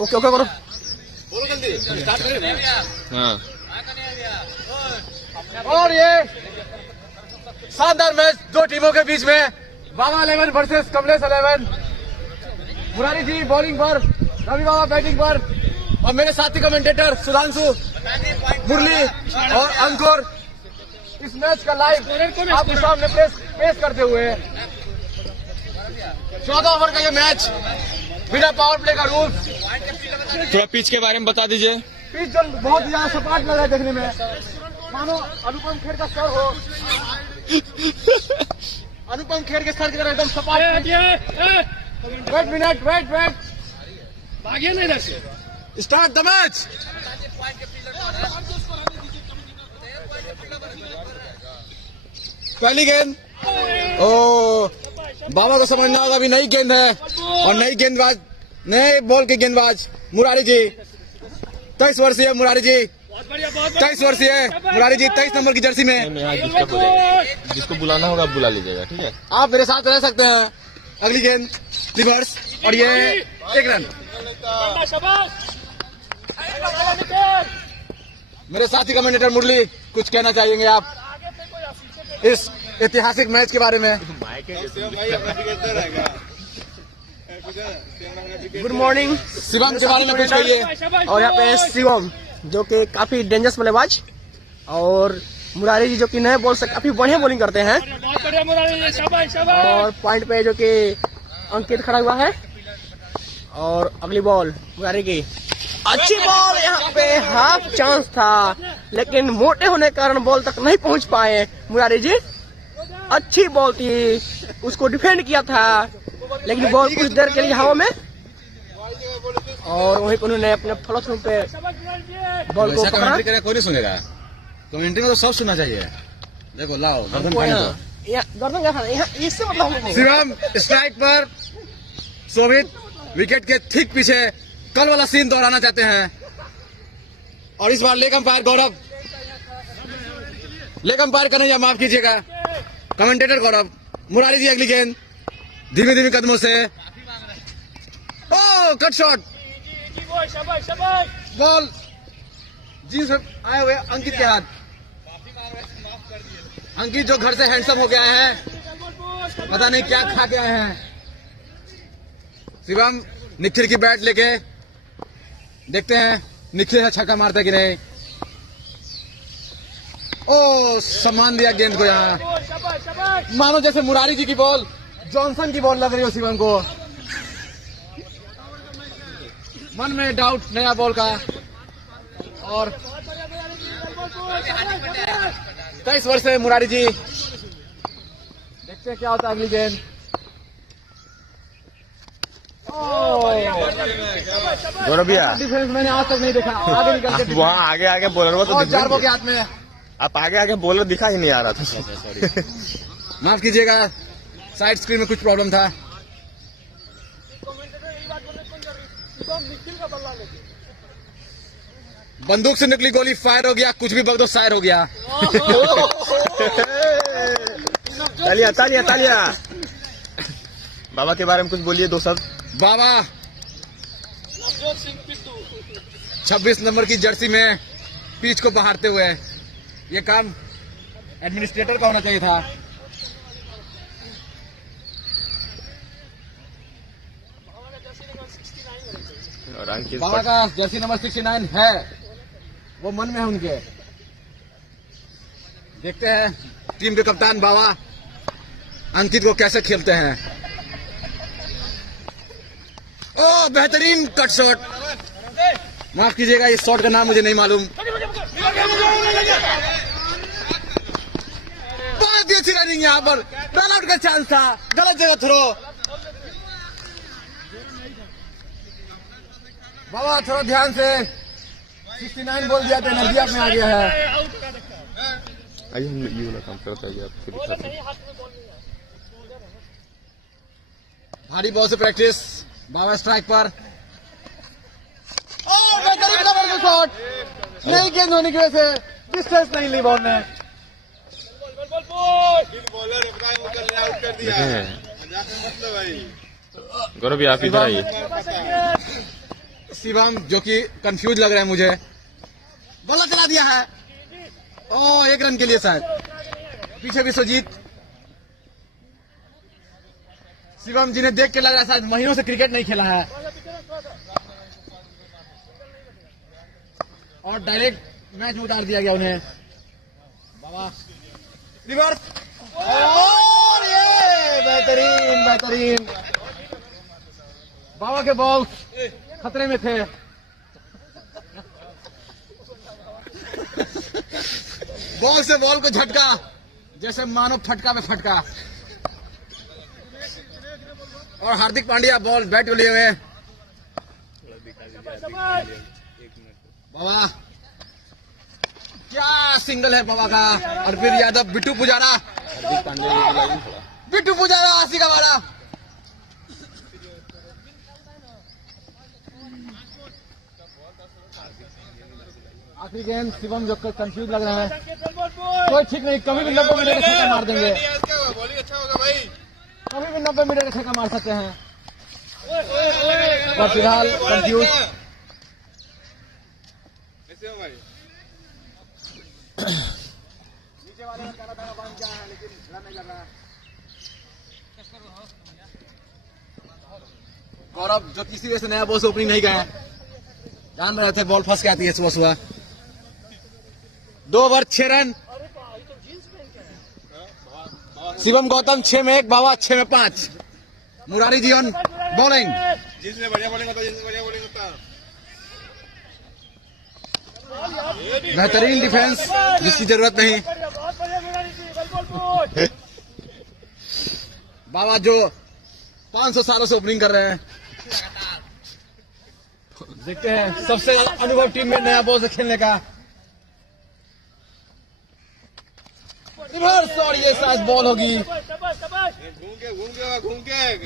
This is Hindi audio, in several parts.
ओके ओके करो। हाँ। और ये शानदार मैच दो टीमों के बीच में, बाबा 11 वर्सेस कमलेश 11। मुरारी जी बॉलिंग पर, रवि बाबा बैटिंग पर और मेरे साथी कमेंटेटर सुधांशु, मुरली और अंकुर इस मैच का लाइव आपके सामने पेश करते हुए। 14 ओवर का ये मैच बिना पावर प्ले का रूल। थोड़ा पिच के बारे में बता दीजिए। पिच जो बहुत ही ज्यादा सपाट लग रहा है देखने में, मानो अनुपम खेर का सर हो। अनुपम खेर के सर की तरह एकदम सपाट। वेट मिनट, वेट भागिए नहीं रहे। Start the match. पहली गेंद, ओ बाबा को समझना होगा अभी नई गेंद है और नई गेंदबाज, नए बॉल के गेंदबाज मुरारी जी। 23 वर्षीय मुरारी जी, 23 वर्षीय मुरारी जी, 23 नंबर की जर्सी में। जिसको बुलाना होगा बुला लीजिएगा, ठीक है। आप मेरे साथ रह सकते हैं। अगली गेंद रिवर्स और ये 1 रन। मेरे साथी कमेंटेटर मुरली, कुछ कहना चाहेंगे आप इस ऐतिहासिक मैच के बारे में? Good morning. शिवम के बारे में कुछ कहिए। और यहाँ पे शिवम जो कि काफी डेंजरस बल्लेबाज, और मुरारी जी जो कि नए बॉल से काफी बढ़िया बॉलिंग करते हैं। और पॉइंट पे जो कि अंकित खड़ा हुआ है। और अगली बॉल मुरारी की अच्छी बॉल, यहाँ पे हाफ चांस था लेकिन मोटे होने के कारण बॉल तक नहीं पहुंच पाए मुरारी जी। अच्छी बॉल थी, उसको डिफेंड किया था लेकिन बॉल कुछ देर के लिए हवा में, और वहीं उन्होंने अपने फॉलो थ्रू पे बॉल को पकड़ा। कोई नहीं सुनेगा, कमेंट्री में तो सब सुनना चाहिए। देखो लाओ गर्दन इससे मतलब शिवम स्ट्राइक पर, शोभित विकेट के ठीक पीछे कल वाला सीन दोहराना चाहते हैं। और इस बार लेग अंपायर गौरव, लेग अंपायर कन्हैया माफ कीजिएगा, कमेंटेटर गौरव। मुरारी जी अगली गेंद धीमे धीमे कदमों से, ओ कट शॉट, बॉल जी से आए हुए अंकित के हाथ। अंकित जो घर से हैंडसम हो गया है, पता नहीं क्या खा के आए हैं। शिवम निखिल की बैट लेके देखते हैं निखिल से छक्का मारता कि नहीं। ओ सम्मान दिया गेंद को यहाँ, मानो जैसे मुरारी जी की बॉल जॉनसन की बॉल लग रही हो शिवम को। मन में डाउट नया बॉल का। और 23 वर्ष है मुरारी जी, देखते हैं क्या होता है अगली गेंद। गौरव भैया डिफेंस मैंने आज तक नहीं देखा, आगे निकल के वहाँ आगे बॉलर हुआ तो 4 के हाथ में। आप आगे बॉलर दिखा ही नहीं आ रहा था। माफ कीजिएगा, साइड स्क्रीन में कुछ प्रॉब्लम था। बंदूक से निकली गोली फायर हो गया, कुछ भी बग दो शायर हो गया। तालिया तालिया तालिया। बाबा के बारे में कुछ बोलिए दो शब्द। बाबा 26 नंबर की जर्सी में पिच को बहारते हुए, ये काम एडमिनिस्ट्रेटर का होना चाहिए था। और अंकित बाबा का जर्सी नंबर 69 है, वो मन में है उनके। देखते हैं टीम के कप्तान बाबा अंकित को कैसे खेलते हैं। ओ बेहतरीन कट शॉट, माफ कीजिएगा इस शॉट का नाम मुझे नहीं मालूम। बहुत ही अच्छी रनिंग यहाँ पर, रन आउट का चांस था, गलत जगह थ्रो। बाबा थोड़ा ध्यान से, 69 बोल दिया तो एनर्जी आप में आ गया है। आइए हम ये वाला काम करता है, आप फिर दिखाते हैं। भारी बॉल से प्रैक्टिस, बाबा स्ट्राइक पर। ओ बेहतरीन कवर का शॉट, नई गेंद होने की वजह से डिस्टेंस नहीं ली बॉल ने। गौरव भैया आप इधर आइए। शिवम जो कि कंफ्यूज लग रहा है मुझे, बल्ला चला दिया है। ओ 1 रन के लिए शायद। पीछे विश्वजीत। शिवम जी ने देख के लग रहा है शायद महीनों से क्रिकेट नहीं खेला है और डायरेक्ट मैच में उतार दिया गया उन्हें। बाबा रिवर्स और ये बेहतरीन बेहतरीन। बाबा के बॉल खतरे में थे। बॉल से बॉल को झटका जैसे मानो फटका में फटका। और हार्दिक पांड्या बॉल बैट लिए हुए। बाबा क्या सिंगल है बाबा का। और फिर यादव बिट्टू पुजारा, बिट्टू पुजारा 80 का मारा। आखिरी गेंद शिवम जो कंफ्यूज लग रहा है। कोई ठीक नहीं, कभी भी 90 मिनट का छक्का मार देंगे। कभी भी 90 मिनट का छक्का मार सकते हैं। और फिलहाल कंफ्यूज। गौरव जो किसी वजह से नया बॉल से ओपनिंग नहीं गया, ध्यान में रहते बॉल फंस के आती है सुबह सुबह। 2 ओवर 6 रन। शिवम गौतम 6 में 1, बाबा 6 में 5। मुरारी जी ऑन बॉलिंग। जिसने बढ़िया बॉलिंग होता है बेहतरीन डिफेंस जिसकी जरूरत नहीं। बाबा जो 500 सालों से ओपनिंग कर रहे हैं। देखते हैं सबसे ज्यादा अनुभव टीम में नया बॉल से खेलने का। रिवर्स और ये शायद बॉल होगी।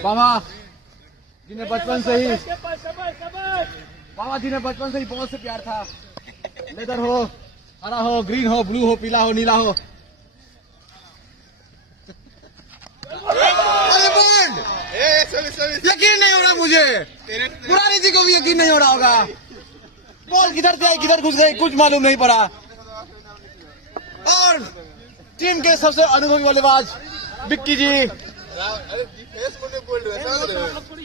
बाबा जिन्हें बचपन से ही बॉल से प्यार था। लेदर हो, हरा हो, ग्रीन हो, ब्लू हो, पीला हो, नीला हो। यकीन नहीं हो रहा मुझे। मुरारी जी को भी यकीन नहीं हो रहा होगा। बॉल किधर से आई किधर घुस गई कुछ मालूम नहीं पड़ा। और टीम के सबसे अनुभवी बल्लेबाज विक्की जी।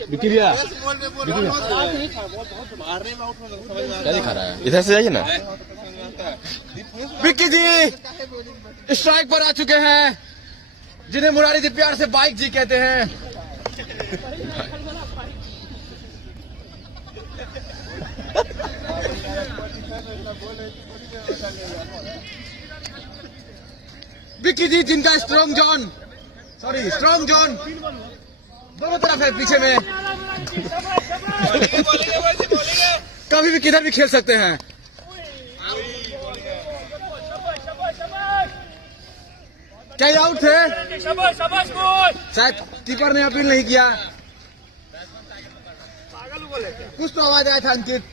विक्की भैया क्या दिखा रहा है? इधर से जाइए ना। विक्की जी स्ट्राइक पर आ चुके हैं, जिन्हें मुरारी जी प्यार से बाइक जी कहते हैं। विक्की जी जिनका स्ट्रॉन्ग जोन दोनों तरफ है पीछे में। कभी भी किधर भी खेल सकते हैं। क्या आउट थे? शायद कीपर ने अपील नहीं किया। कुछ तो आवाज आया था अंकित,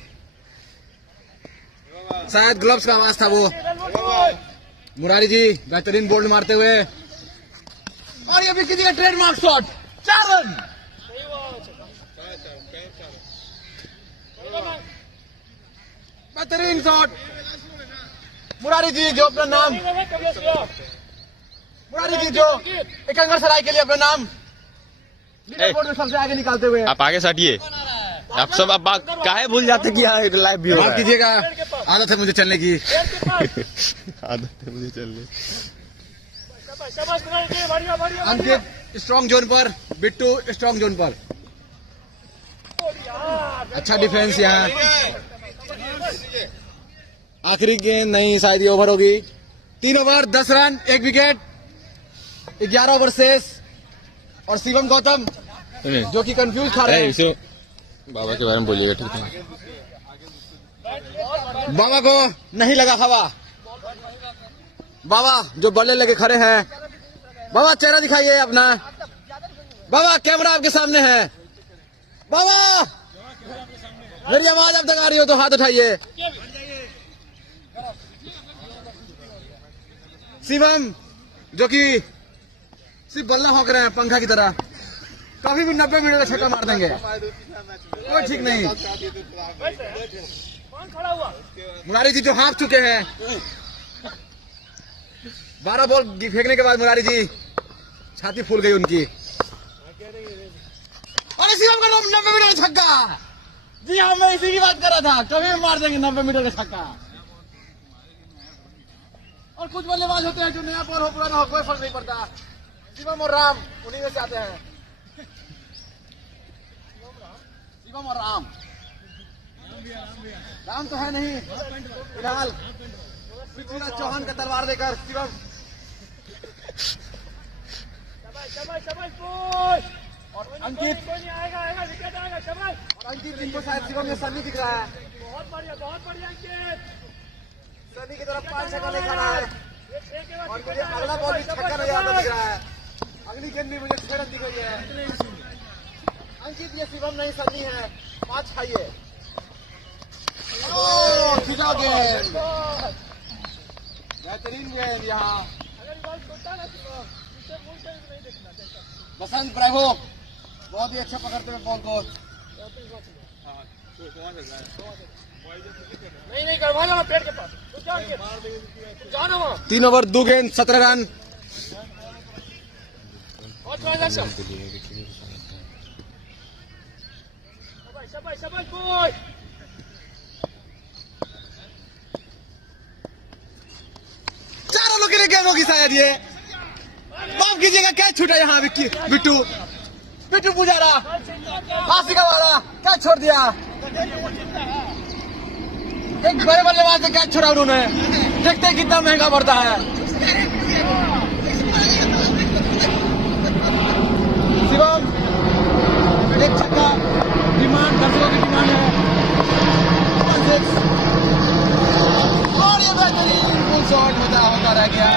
शायद ग्लव्स का आवाज था वो। मुरारी जी बेहतरीन बोल्ड मारते हुए। और ये भी किसी का ट्रेडमार्क शॉट 4 रन। बेहतरीन शॉट। मुरारी जी जो अपना नाम एकंगर सराय के लिए अपना नाम लीडर बोर्ड में सबसे आगे निकालते हुए। आप आगे सटिए। आप सब अब काहे भूल जाते कि यहाँ लाइव भी हो रहा है। माफ कीजिएगा, आदत है मुझे चलने की। आदत है मुझे चलने। अंकित स्ट्रॉन्ग जोन पर, बिट्टू स्ट्रॉन्ग जोन पर। अच्छा डिफेंस यहाँ। आखिरी गेंद नहीं, शायद ये ओवर होगी। 3 ओवर 10 रन 1 विकेट, 11 ओवर शेष। और शिवम गौतम जो कि कंफ्यूज खा रहे हैं। बाबा के बारे में बोलिएगा, ठीक है? बाबा को नहीं लगा हवा। बाबा जो बल्ले लेके खड़े हैं। बाबा चेहरा दिखाइए अपना। बाबा कैमरा आपके सामने है। बाबा मेरी आवाज अब तक आ रही हो तो हाथ उठाइए। शिवम जो कि सिर्फ बल्ला हॉक रहे हैं पंखा की तरह। कभी भी 90 मिनट का छक्का मार देंगे, कोई ठीक नहीं। मुरारी जी जो हाफ चुके हैं, 12 बॉल फेंकने के बाद मुरारी जी छाती फूल गई उनकी। और शिवम का 90 मीटर का छक्का। जी हाँ, मैं इसी की बात कर रहा था, कभी भी मार देंगे 90 मीटर का छक्का। और कुछ बल्लेबाज होते हैं जो नया बॉल हो पुराना हो कोई फर्क नहीं पड़ता। शिवम और राम उन्हीं में से आते हैं। शिवम और राम तो है नहीं फिलहाल। पृथ्वीराज चौहान का तलवार देकर शिवम और अंकित इनको शायद शिवम में सन्नी दिख रहा है। बहुत बढ़िया अंकित। सन्नी की तरफ 5 छक्का नहीं खाना है और मुझे अगला बॉल भी छक्का नहीं आता दिख रहा है। अगली गेंद भी मुझे 6 रन दिख रही है। अंकित ये शिवम नहीं सन्नी है। 5 खाइए। सीधा गेंद, बेहतरीन गेंद यहाँ। बसंत ब्रावो बहुत ही अच्छा पकड़ते हैं बॉल को। नहीं करवा लो पेड़ के पास। 3 ओवर 2 गेंद 17 रन। चारों लोग के लिए गेंद होगी शायद ये। माफ कीजिएगा, क्या छूटा यहाँ बिट्टू पुजारा, फांसी का वाला क्या छोड़ दिया। एक बड़े बल्लेबाज से क्या छोड़ा उन्होंने। देखते हैं कितना महंगा पड़ता है। शिवम एक छक्का, डिमांड दर्शकों की डिमांड है। और ये बेहतरीन फुल शॉट होता रह गया।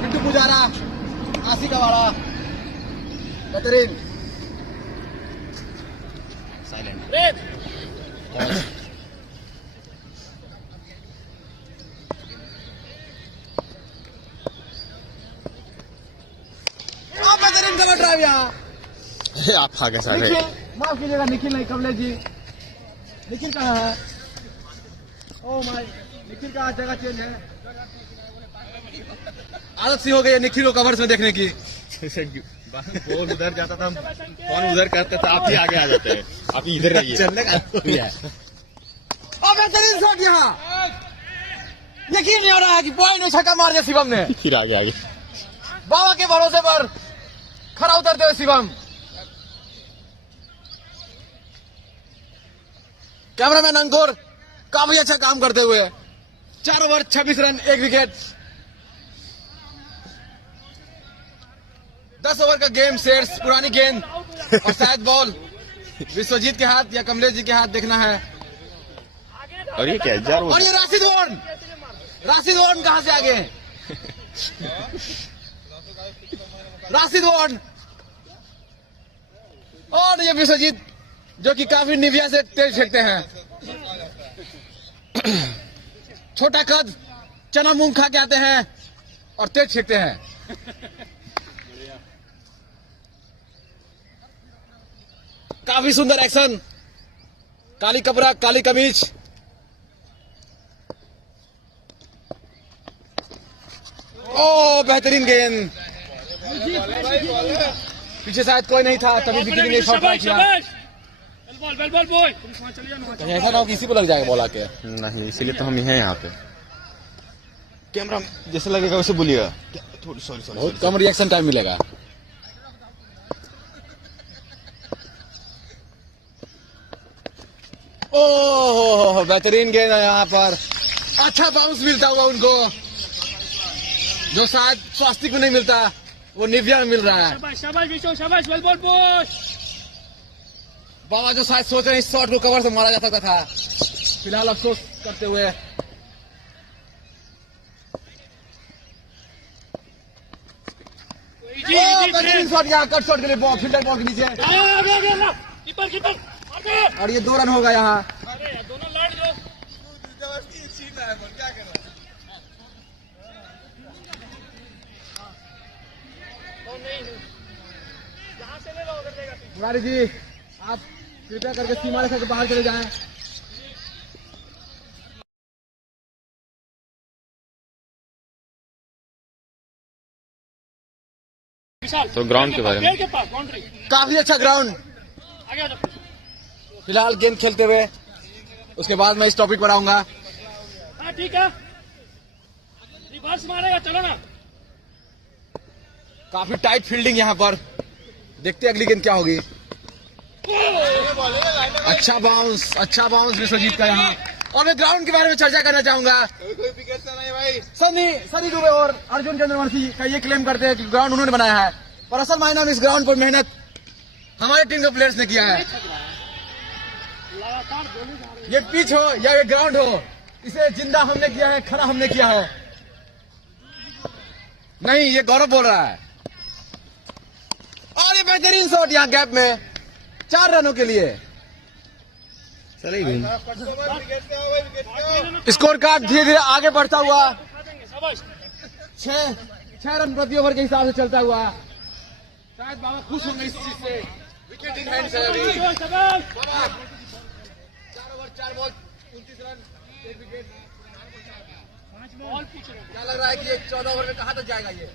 बिट्टू पुजारा, आशी का वाला, बेहतरीन। बेहतरीन कवर ड्राइव यहाँ। आप आगे सारे माफ कीजिएगा, निखिल नहीं कमलेश जी। निखिल कहाँ है? ओ माय, निखिल का जगह चेंज है। आदत सी हो गई है निखिल को कवर्स में देखने की। बॉल उधर जाता था, फोन उधर करते थे, आप ही आगे आ जाते हैं। आप इधर रहिए। चलने का बेहतरीन शॉट यहाँ। यकीन नहीं हो रहा है कि बॉय ने छक्का मार दिया शिवम ने। फिर आगे बाबा के भरोसे पर खड़ा उतरते हुए शिवम। कैमरामैन अंकुर काफी अच्छा काम करते हुए। 4 ओवर 26 रन 1 विकेट। 10 ओवर का गेम शेयर्स, पुरानी गेंद और शायद बॉल विश्वजीत के हाथ या कमलेश जी के हाथ देखना है। और ये क्या है? और ये राशिद वार्न कहाँ से आ गए? राशिद वार्न और ये विश्वजीत जो कि काफी निविया से तेज फेंकते हैं। छोटा कद, चना मूंग खा के आते हैं और तेज फेंकते हैं। काफी सुंदर एक्शन। काली कपड़ा, काली कमीज। ओ बेहतरीन गेंद। पीछे शायद कोई नहीं था तभी विकेट ने शॉट ट्राई किया। ऐसा ना हो किसी को लग जाएगा बॉल आके। नहीं, इसीलिए तो हम हैं यहाँ पे। कैमरा जैसे लगेगा वैसे बोलिएगा। थोड़ी सॉरी बहुत कम रिएक्शन टाइम मिलेगा। ओह बेहतरीन गेंद है यहाँ पर। अच्छा बाउंस मिलता हुआ उनको, जो शायद स्वास्तिक में नहीं मिलता, वो निविया में मिल रहा है। बाबा जो शायद सोच रहे हैं इस शॉट को कवर से मारा जा सकता था, फिलहाल अफसोस करते हुए। बेहतरीन शॉट यहाँ, कट शॉट के लिए बॉल, फील्डर बॉल के नीचे। और ये 2 रन होगा यहाँ। मुरारी जी आप कृपया करके सीमा रेखा के बाहर चले जाएं। तो ग्राउंड के बारे में काफी अच्छा ग्राउंड। फिलहाल गेंद खेलते हुए, उसके बाद मैं इस टॉपिक पर आऊंगा। ठीक है, रिवर्स मारेगा, चलो ना। काफी टाइट फील्डिंग यहाँ पर, देखते हैं अगली गेंद क्या होगी। अच्छा बाउंस विश्वजीत का यहाँ। और मैं ग्राउंड के बारे में चर्चा करना चाहूंगा। सनी दुबे और अर्जुन चंद्रवंशी का ये क्लेम करते हैं कि ग्राउंड उन्होंने बनाया है, पर असल मायने में इस ग्राउंड पर मेहनत हमारे टीम के प्लेयर्स ने किया है। ये पिच हो या ये ग्राउंड हो, इसे जिंदा हमने किया है, खड़ा हमने किया है। नहीं, ये गौरव बोल रहा है। और ये बेहतरीन शॉट यहाँ गैप में 4 रनों के लिए। स्कोर कार्ड धीरे धीरे आगे बढ़ता हुआ 6 रन प्रति ओवर के हिसाब से चलता हुआ। शायद बाबा खुश होंगे इस चीज से। विकेट इन हैंड है अभी। 4 ओवर 4 बॉल 29 रन 1 विकेट। क्या लग रहा है कि 14 ओवर में कहां तक जाएगा ये?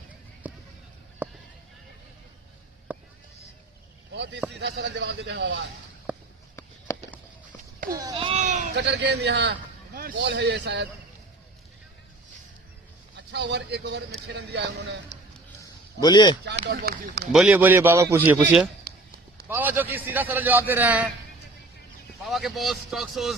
बहुत ही सीधा सरल जवाब देते हैं बाबा। कटर गेंद यहाँ बॉल है ये शायद। अच्छा ओवर, 1 ओवर में 6 रन दिया है उन्होंने। बोलिए 4 डॉट बॉल थी उसमें। बोलिए बाबा, पूछिए। बाबा जो कि सीधा सरल जवाब दे रहे हैं। बाबा के बॉस टॉक शोज।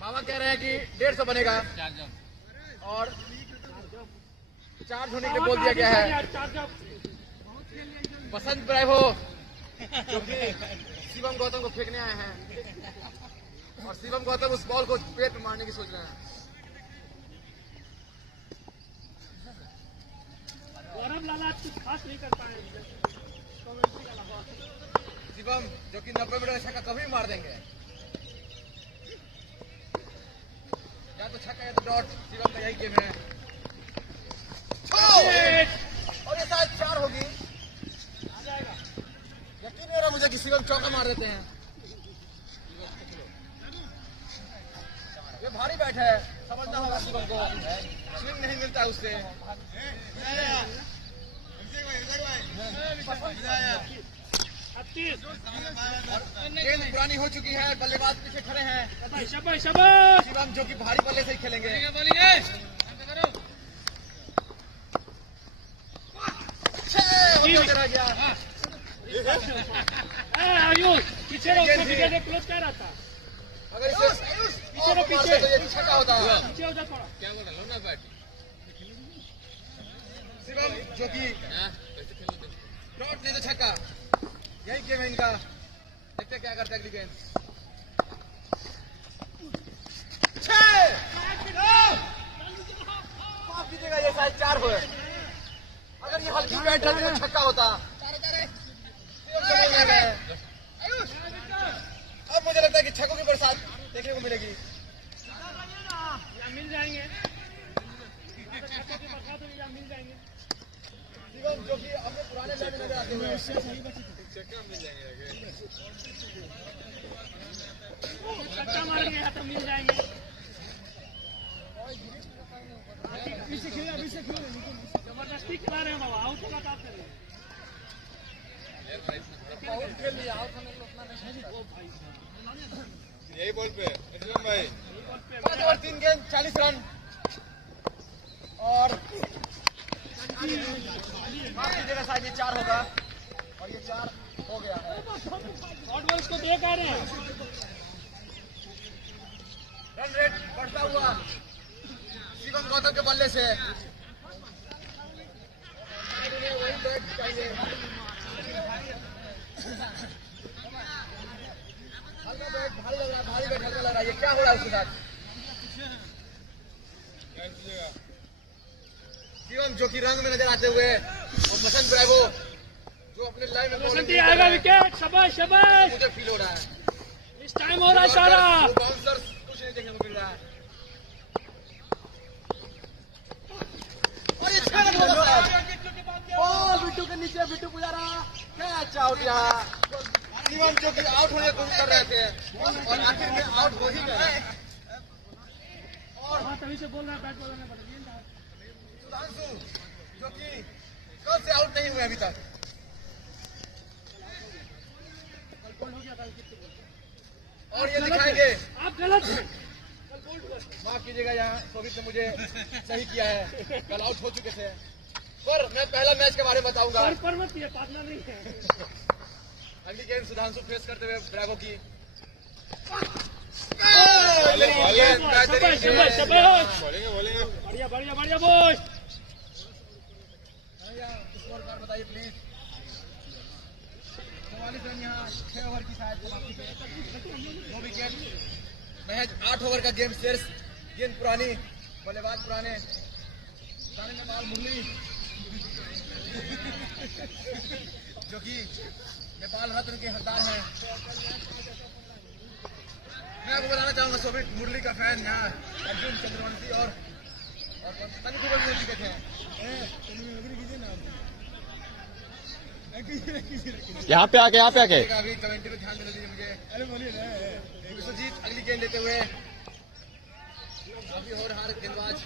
बाबा कह रहे हैं कि 150 बनेगा और 4 होने के लिए बोल दिया गया है। बसंत ब्रावो जो कि शिवम गौतम को फेंकने आए हैं और शिवम गौतम उस बॉल को पेट में मारने की सोच रहे हैं। गौरव लाला कुछ खास नहीं कर पाए। शिवम जो कि 90 मीटर छक्का कभी मार देंगे, या तो छक्का या तो डॉट। शिवम का यही गेम है। और ये शायद 4 होगी। यकीन नहीं हो रहा मुझे कि शिवम चौका मार देते हैं। ये भारी बैट है, समझना होगा शिवम को। स्विंग नहीं मिलता है उससे। गेंद पुरानी हो चुकी है, बल्लेबाज पीछे खड़े हैं। शिवम जो कि भारी बल्ले से ही खेलेंगे। पीछे क्लोज कर रहा था। अगर इसे पीछे तो ये छक्का होता है। पीछे हो जा थोड़ा। क्या बोल रहा ना बैट। शिवम जो कि डॉट नहीं तो छक्का, यही गेम है इनका। देखते क्या करते अगली गेंद। 6 माफ कीजिएगा, ये शायद 4 हुए। अगर ये हल्की बैट रहती तो छक्का होता। अब मुझे लगता है कि छक्कों की बरसात देखने को मिलेगी। मिल जाएंगे, मिल जाएंगे। शिवम जो कि अपने पुराने लाइन में नजर आते हुए छक्का मारेंगे या तो मिल जाएंगे। जबरदस्ती खिला रहे हैं बाबा, आउट होगा तो आप करेंगे। यही बॉल पे भाई 5 ओवर 3 गेंद 40 रन। और माफ कीजिएगा, शायद ये 4 होगा और ये 4 हो गया है। शॉर्ट बॉल्स को देख आ रहे हैं। रन रेट बढ़ता हुआ शिवम गौतम के बल्ले से। वही बैट चाहिए। हल्का बैट भारी लग रहा है, भारी बैट हल्का लग रहा है। ये क्या हो रहा है उसके साथ? शिवम जो कि रंग में नजर आते हुए और बसंत ब्रावो जो अपने लाइन में बसंती आएगा विकेट। शाबाश शाबाश, मुझे फील हो रहा है। इस टाइम हो रहा है सारा। बाउंसर कुछ नहीं देखने को मिल रहा है। पीछे बिट्टू पुजारा, कैच आउट यहाँ। इवन जो कि आउट होने की कोशिश कर रहे थे और आखिर में आउट हो ही गए। और हाँ तभी से बोल रहा है बैट बॉल में बदल सुधांशु जो कि कल से आउट नहीं हुए अभी तक। हो गया था। और ये दिखाएंगे, आप गलत हैं। माफ कीजिएगा, यहाँ शोभित ने मुझे सही किया है, कल आउट हो चुके थे। पर मैं पहला मैच के बारे में बताऊंगा। पर मत ये पार्टनर नहीं है। अगली गेंद सुधांशु फेस करते हुए ब्रावो की। शाबाश शाबाश शाबाश। बढ़िया बढ़िया बढ़िया बॉय। स्कोर कार्ड बताइए प्लीज। 44 रन यहाँ 6 ओवर की शायद समाप्ति पे। 2 विकेट, महज 8 ओवर का गेम शेष। गेंद पुरानी, बल्लेबाज पुराने, सामने में बाल मुरली जो कि नेपाल रत्न के हकदार हैं। मैं आपको बताना चाहूंगा शोभित मुरली का फैन यहाँ अर्जुन चंद्रवंशी और तनु दुबे भी हो चुके थे। यहाँ पे आके अभी कमेंट्री पे ध्यान देने दीजिए मुझे। विश्वजीत अगली गेंद लेते हुए, अभी और हार गेंदबाज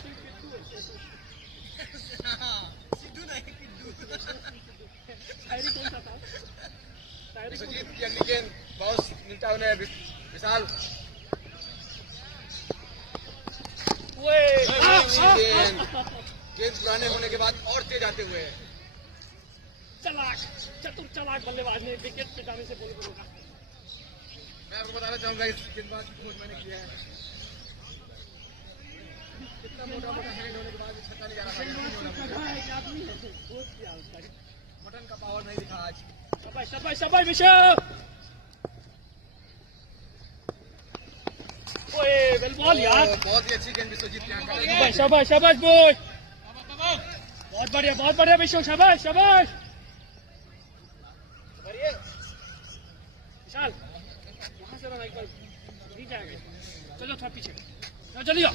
विश्वजीत की अगली गेंद बॉस मिलता उन्हें विशाल। गेंद पुराने होने के बाद और तेज आते हुए चलाक चतुर चलाक बल्लेबाज ने विकेट पिटाने से बोल बोला। मैं आपको बताना चाहूंगा इस गेंदबाज की खोज मैंने की है। इतना मोटा मोटा हैंड होने के बाद भी छक्का नहीं जा रहा था। मटन का पावर नहीं दिखा आज। शाबाश शाबाश शाबाश विशव। ओए वेल बॉल यार। बहुत ही अच्छी गेंद विश्वजीत के यहाँ का। शाबाश शाबाश शाबाश बॉय। बहुत बढ़िया विशव। शाबाश शाबाश। विशाल वहां से रहा एक बार नहीं जाएगा। चलो थोड़ा पीछे चलिए।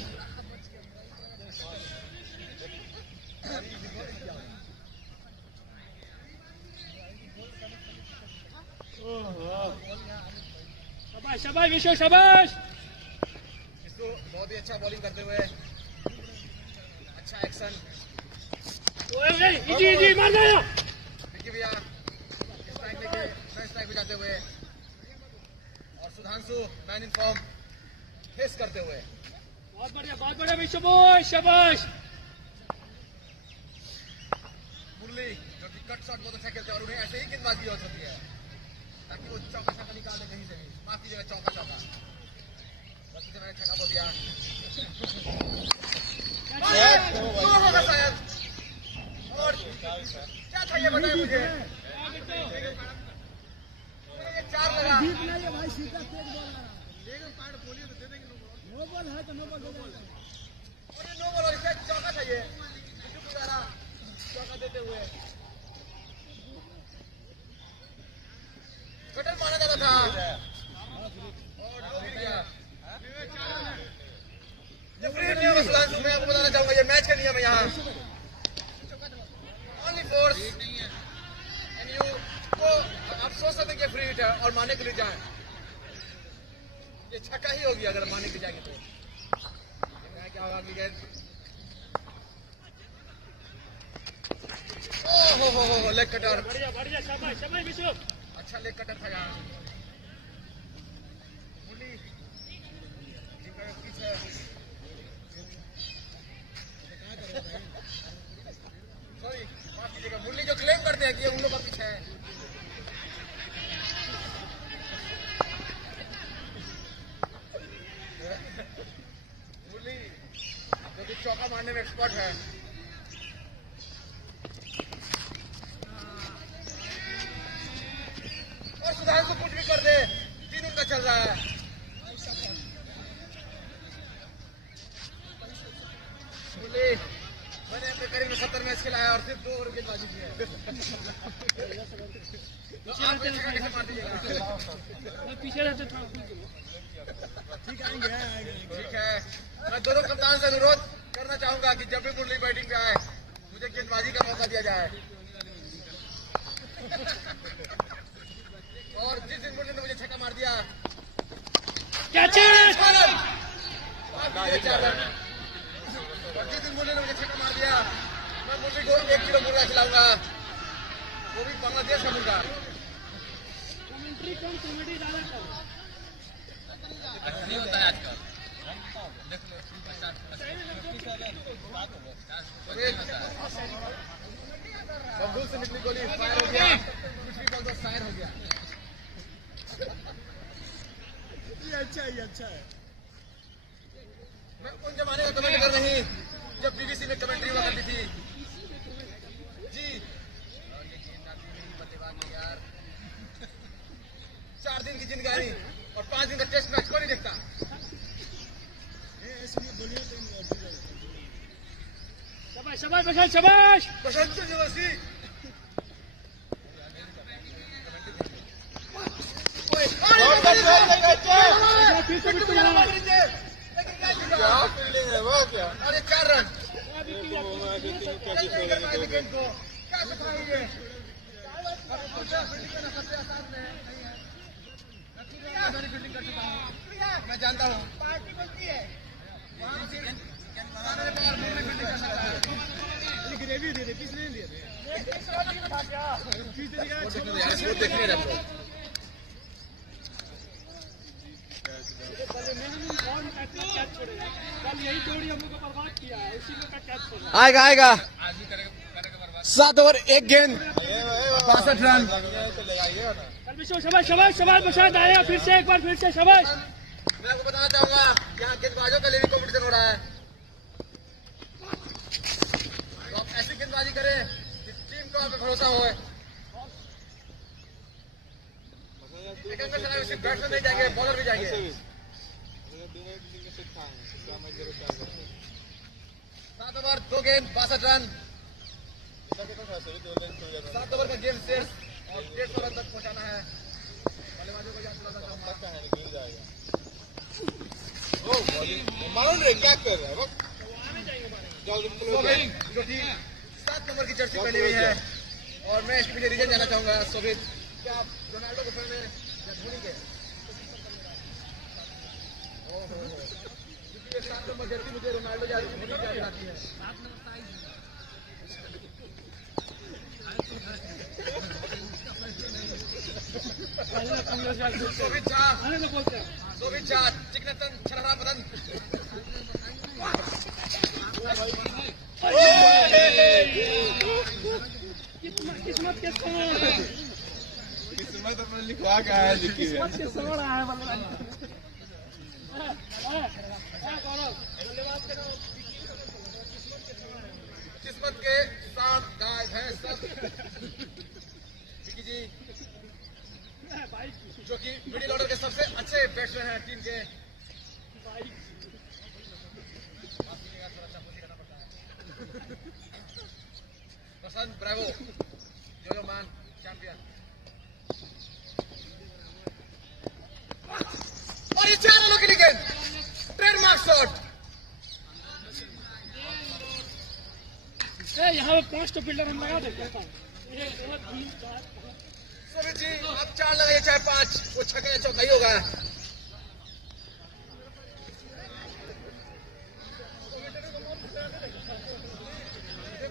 शाबाश शाबाश विशव शाबाश। इसको बहुत ही अच्छा बॉलिंग करते हुए, अच्छा एक्शन। इजी मार गया। विकी भैया स्ट्राइक लेके स्ट्राइक पे जाते हुए और Sudhanshu man in form face करते हुए। बहुत बढ़िया विशव बॉय शाबाश। मुरली जो कि कट शॉट बहुत अच्छा खेलते हैं और उन्हें ऐसे ही गेंदबाजी हो सकती है ताकि वो चौका छक्का निकाल दे कहीं से भी। माफ कीजिएगा, चौका बस इतना छक्का बोल दिया। होगा शायद। और क्या था ये बताइए मुझे। ये 4 लगा। नो बॉल है तो नो बॉल और क्या चौका था ये। चौका देते हुए कटर माना जाता था और गिर गया। मैं आपको बताना चाहूंगा ये मैच का नियम है यहाँ। ओनली फोर्स एंड यू को आप सोच सकते हैं कि फ्री हिट है और मारने के लिए जाए। ये छक्का ही होगी अगर मारने के जाएंगे तो। क्या होगा अगली गेंद। ओहो लेग कटर। बढ़िया शाबाश शाबाश विशव। अच्छा लेग कटर था यहाँ। मुरली पीछे सॉरी माफ कीजिएगा, मुरली जो क्लेम करते हैं कि ये उन लोग का पीछे है। मुरली जो कि चौका मारने में एक्सपर्ट है। और सुधांशु कुछ भी कर दे, 3 उनका चल रहा है। मुरली मैंने अपने करीब में 70 मैच खेला है और सिर्फ 2 ओवर गेंदबाजी की है। तो आप मुझे छक्का कैसे मार दीजिएगा। पीछे रहते थोड़ा। ठीक है, मैं दोनों कप्तान से अनुरोध करना चाहूंगा कि जब भी मुरली बैटिंग पे आए मुझे गेंदबाजी का मौका दिया जाए। और जिस दिन मुरली ने मुझे छक्का मार दिया, कैच इट। और जिस दिन मुरली ने मुझे छक्का मार दिया, मैं मुरली को 1 किलो मुर्गा खिलाऊंगा, वो भी बांग्लादेश का मुर्गा। कमेंट्री कम, कॉमेडी ज्यादा करो। नहीं होता है आजकल। बबूल से निकली गोली फायर हो गया, कुछ भी बोल दो फायर हो गया। ये अच्छा है। मैं उन जमाने का कमेंट कर रही जब बीबीसी में कमेंट्री हुआ करती थी जी। यार 4 दिन की जिंदगी और 5 दिन का टेस्ट मैच कोई नहीं देखता। शाबाश शाबाश प्रशांत, शाबाश। प्रशांत जोशी फिर से बिट्टू मारा। अरे 4 रन मैं जानता हूँ। ग्रेवी दे दे, पीस नहीं दे दे। देखने रहे कैच छोड़ेगा, कल यही जोड़ी हम लोग को बर्बाद किया है, उसी में का कैच छोड़ा। आएगा आएगा 7 ओवर 1 गेंद 62 रन। शाबाश शाबाश शाबाश प्रशांत, आया फिर से एक बार, फिर से शाबाश। मैं आपको बताना चाहूंगा यहाँ गेंदबाजों का लेनी कॉम्पिटिशन हो रहा है, तो आप ऐसी गेंदबाजी करें कि टीम को आप पे भरोसा हो। सिर्फ बैट्समैन नहीं जाएंगे, बॉलर भी जाएंगे। 7 ओवर 2 गेंद 62 रन। 7 ओवर का गेम शेष और 150 रन तक पहुंचाना है। बल्लेबाजों को याद दिलाना चाहूंगा। मालूम रे क्या कर रहा है वो? जो कि 7 नंबर की जर्सी पहनी हुई है, और मैं इसके पीछे रीजन जाना चाहूंगा। शोभित, क्या आप रोनाल्डो के फैन हैं या धोनी के? क्योंकि ये 7 नंबर जर्सी मुझे रोनाल्डो या धोनी की याद आती है। शोभित झा, शोभित झा, चिकनतन छरहरा बदन। किस्मत के साथ किस्मत अपने लिखवा के आया जी। किस्मत के साथ आया है बल्लेबाज। किस्मत के साथ गाय भैंस सब। विकी जी जो कि मिडिल ऑर्डर के सबसे अच्छे बैट्समैन हैं टीम के। प्रशांत ब्रावो, योयो मैन चैंपियन। और ये 4 रनों की गेंद, ट्रेडमार्क शॉट। यहाँ पे 5 तो फील्डर हम लगा देते हैं। शोभित जी आप 4 लगाइए चाहे 5, वो छक्का या चौका ही होगा।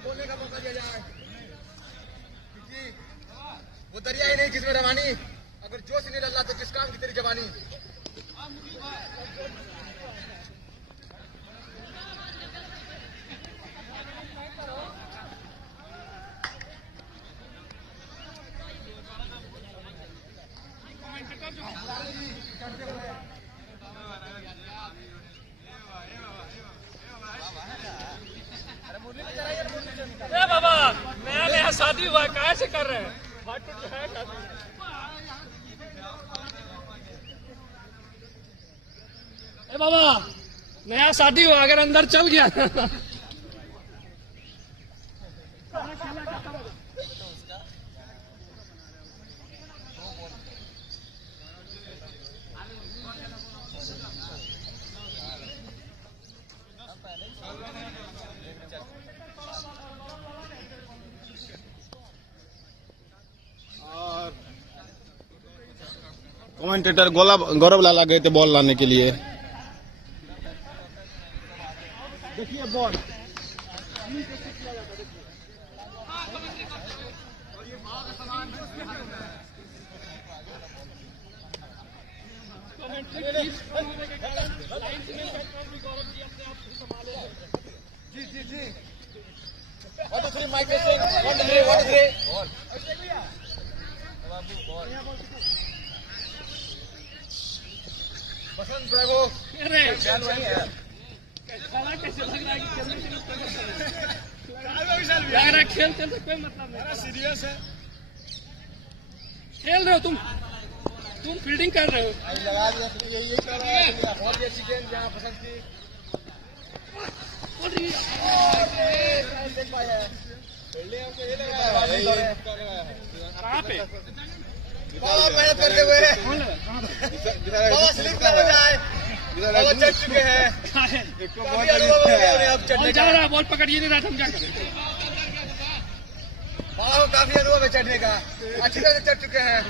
बोलने का मौका दिया जाए, क्योंकि वो दरिया ही नहीं जिसमें रवानी, अगर जोश ही नहीं डला तो किस काम की तेरी जवानी। बाबा नया नया शादी हुआ है, कैसे कर रहे हैं? बाबा नया शादी हुआ, अगर अंदर चल गया कमेंटेटर गौरव लाला गए थे बॉल लाने के लिए। देखिए बॉल जी 1 2 3 माइक टेस्टिंग 1 2 3 1 2 3 बसंत ब्रेवो अरे चालू है साला कैसे लग रहा है कि कैमरे से लग रहा है खेल चल तो कोई मतलब नहीं। सीरियस है, खेल रहे हो तुम फील्डिंग कर रहे हो। लगा दिया यही कर रहा है। बहुत ही अच्छी गेंद यहाँ बसंत की देख पाया है। कहाँ पे बहुत मेहनत करते हुए स्लिप कर जाए बहुत चढ़ चुके हैं। अब चढ़ने जा रहा बॉल पकड़िए नहीं रहा था, हम क्या करें। बाबा को काफी अनुभव है चढ़ने का, अच्छी तरह से चढ़ चुके हैं।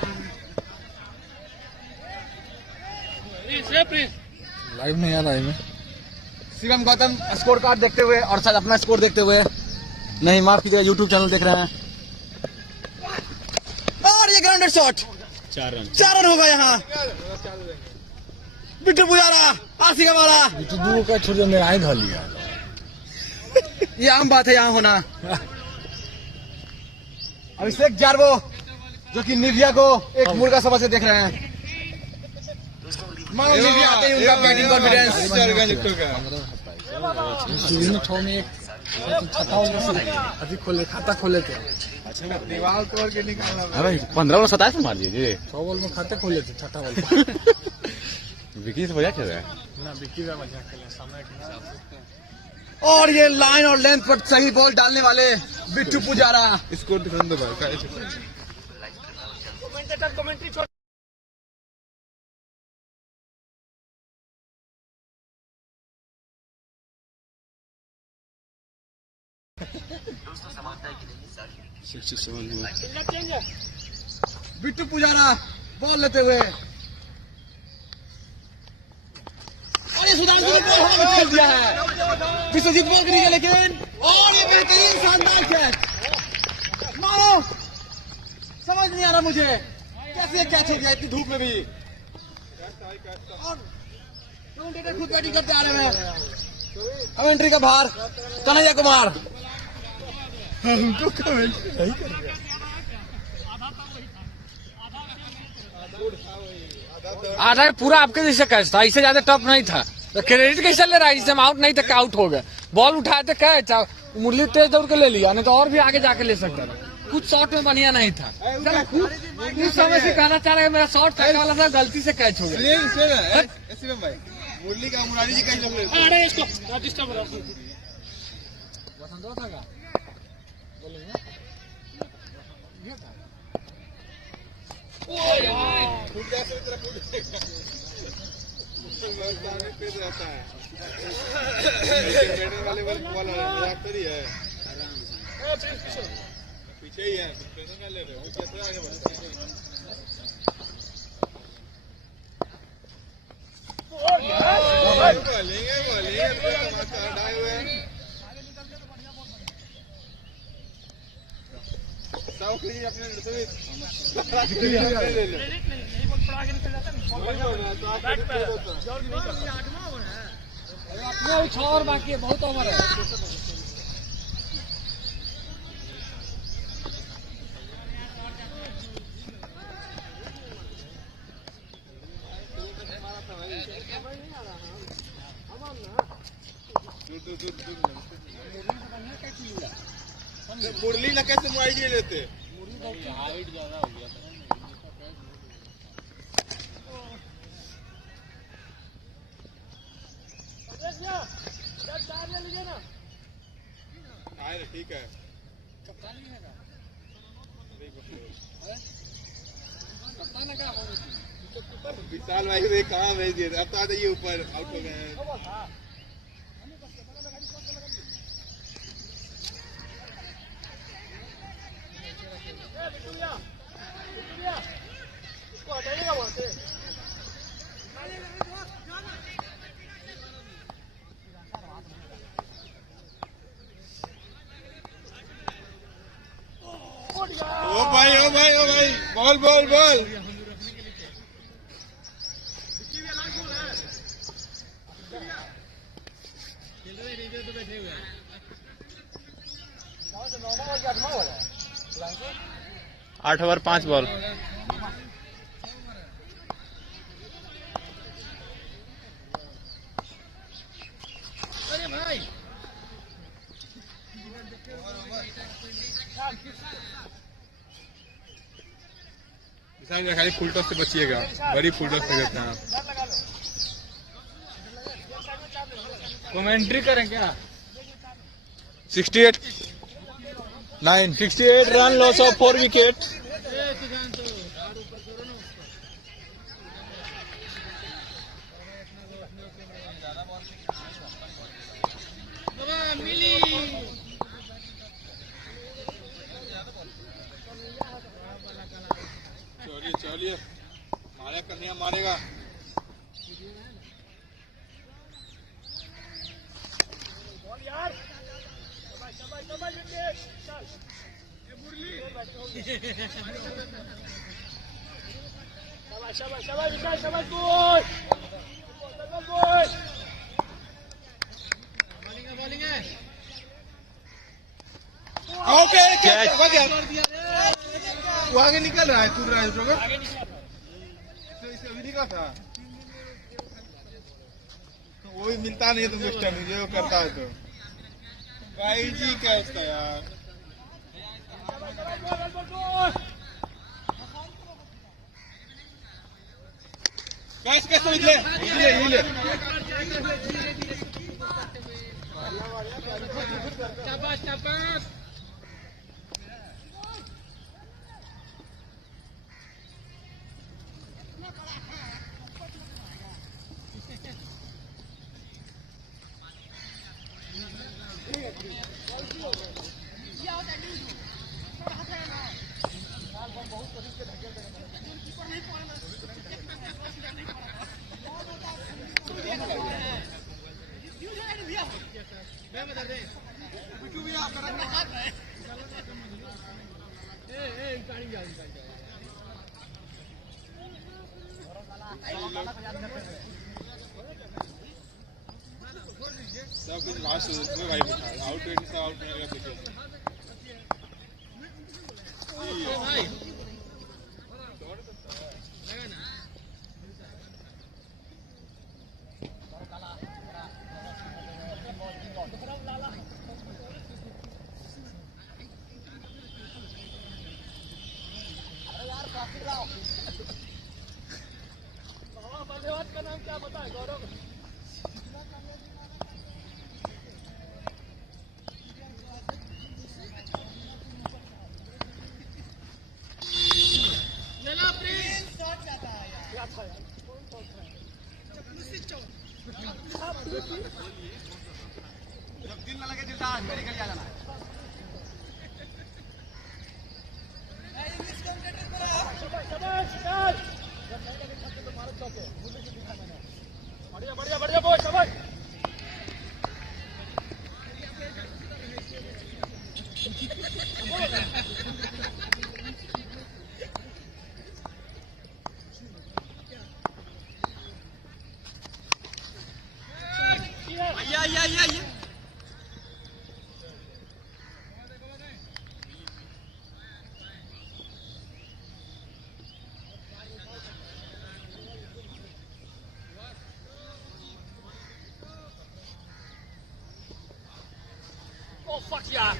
लाइव नहीं आ रहा है। शिवम गौतम स्कोर कार्ड देखते हुए और शायद अपना स्कोर देखते हुए, नहीं माफ कीजिएगा यूट्यूब चैनल देख रहे हैं। और ये ग्राउंडेड शॉट 4 रन होगा यहाँ। बिट्टू पुजारा आसी का मारा, दू का छोड़ मेरा आई धर लिया। ये आम बात है यहाँ होना। अभिषेक जारवो जो कि निविया को एक मुर्गा समझ से देख रहे हैं। मानो निविया आते ही उनका बैटिंग कॉन्फिडेंस। अभी खोले खाता खोले थे। दीवार तोड़ के निकालना। अरे 15 बॉल 27 मार दिए जी। 100 बॉल में खाते खोले थे, छठा बॉल विकी से बढ़िया खेल रहा है ना। विकी का मजा खेले समय के हिसाब से। और ये लाइन और लेंथ पर सही बॉल डालने वाले बिट्टू पुजारा। स्कोर दिखा दो भाई। बिट्टू पुजारा बॉल लेते हुए और ये सुधांशु ने बॉल हवा में फेंक दिया है। विश्वजीत बॉल करेंगे लेकिन, और ये बेहतरीन शानदार कैच। मारो समझ नहीं आ रहा मुझे कैसे कैच हो गया इतनी धूप में भी। और कमेंटेटर खुद बैटिंग करते आ रहे हैं। कमेंट्री का भार कन्हैया कुमार। आधा पूरा आपके जैसे कैच था, इससे ज्यादा टफ नहीं था। तो क्रेडिट कैसे ले रहा है? इससे हम आउट नहीं थे, आउट हो गए। बॉल उठाए थे कैच, मुरली तेज दौड़ के ले लिया, नहीं तो और भी आगे जाके ले सकता था। कुछ शॉट में बढ़िया नहीं था। कुछ समय से कहना चाह रहे हैं मेरा शॉट फेंकने वाला था, गलती से कैच हो गया। मुरली का मुरारी जी का अरे इसको डिस्टर्ब हो रहा है। पीछे ही है, ले रहे और बाकी है, बहुत ओवर है। मुरली ना कैसे मुआई जी लेते। हाइट ज्यादा हो गया था। ठीक है विशाल भाई को कहाँ भेज दिए, अब तो आ जाइए ऊपर, आउट हो गए हैं। इसको हटाइएगा वहां से। Ball ball ball. आठ ओवर 5 बॉल। खाली फुल टॉस से बचिएगा, बड़ी फुल टॉस से देते हैं आप। कमेंट्री करें क्या? 68 रन, लॉस ऑफ 4 विकेट। चलिए मारे कन्हैया मारेगा। Okay catch. वो आगे निकल रहा है, कूद रहा है तो इसे अभी निकला था तो वही मिलता नहीं है तुम उस टाइम जो करता है तो भाई जी कैच था यार। कैच कैसे ले ले लास्ट उसमें भाई आउट से आउट रहेगा देखिए भाई। का नाम क्या पता है गौरव? जब दिल न लगे दिलदार मेडिकल आ जाना है। बढ़िया बढ़िया बढ़िया बोल शाबाश। Oh fuck yeah!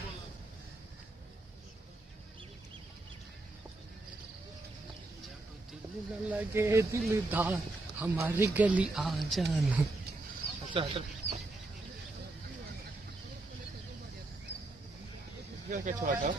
दिल न लगे दिलदार हमारी गली आ जाना। क्या छोड़ा था?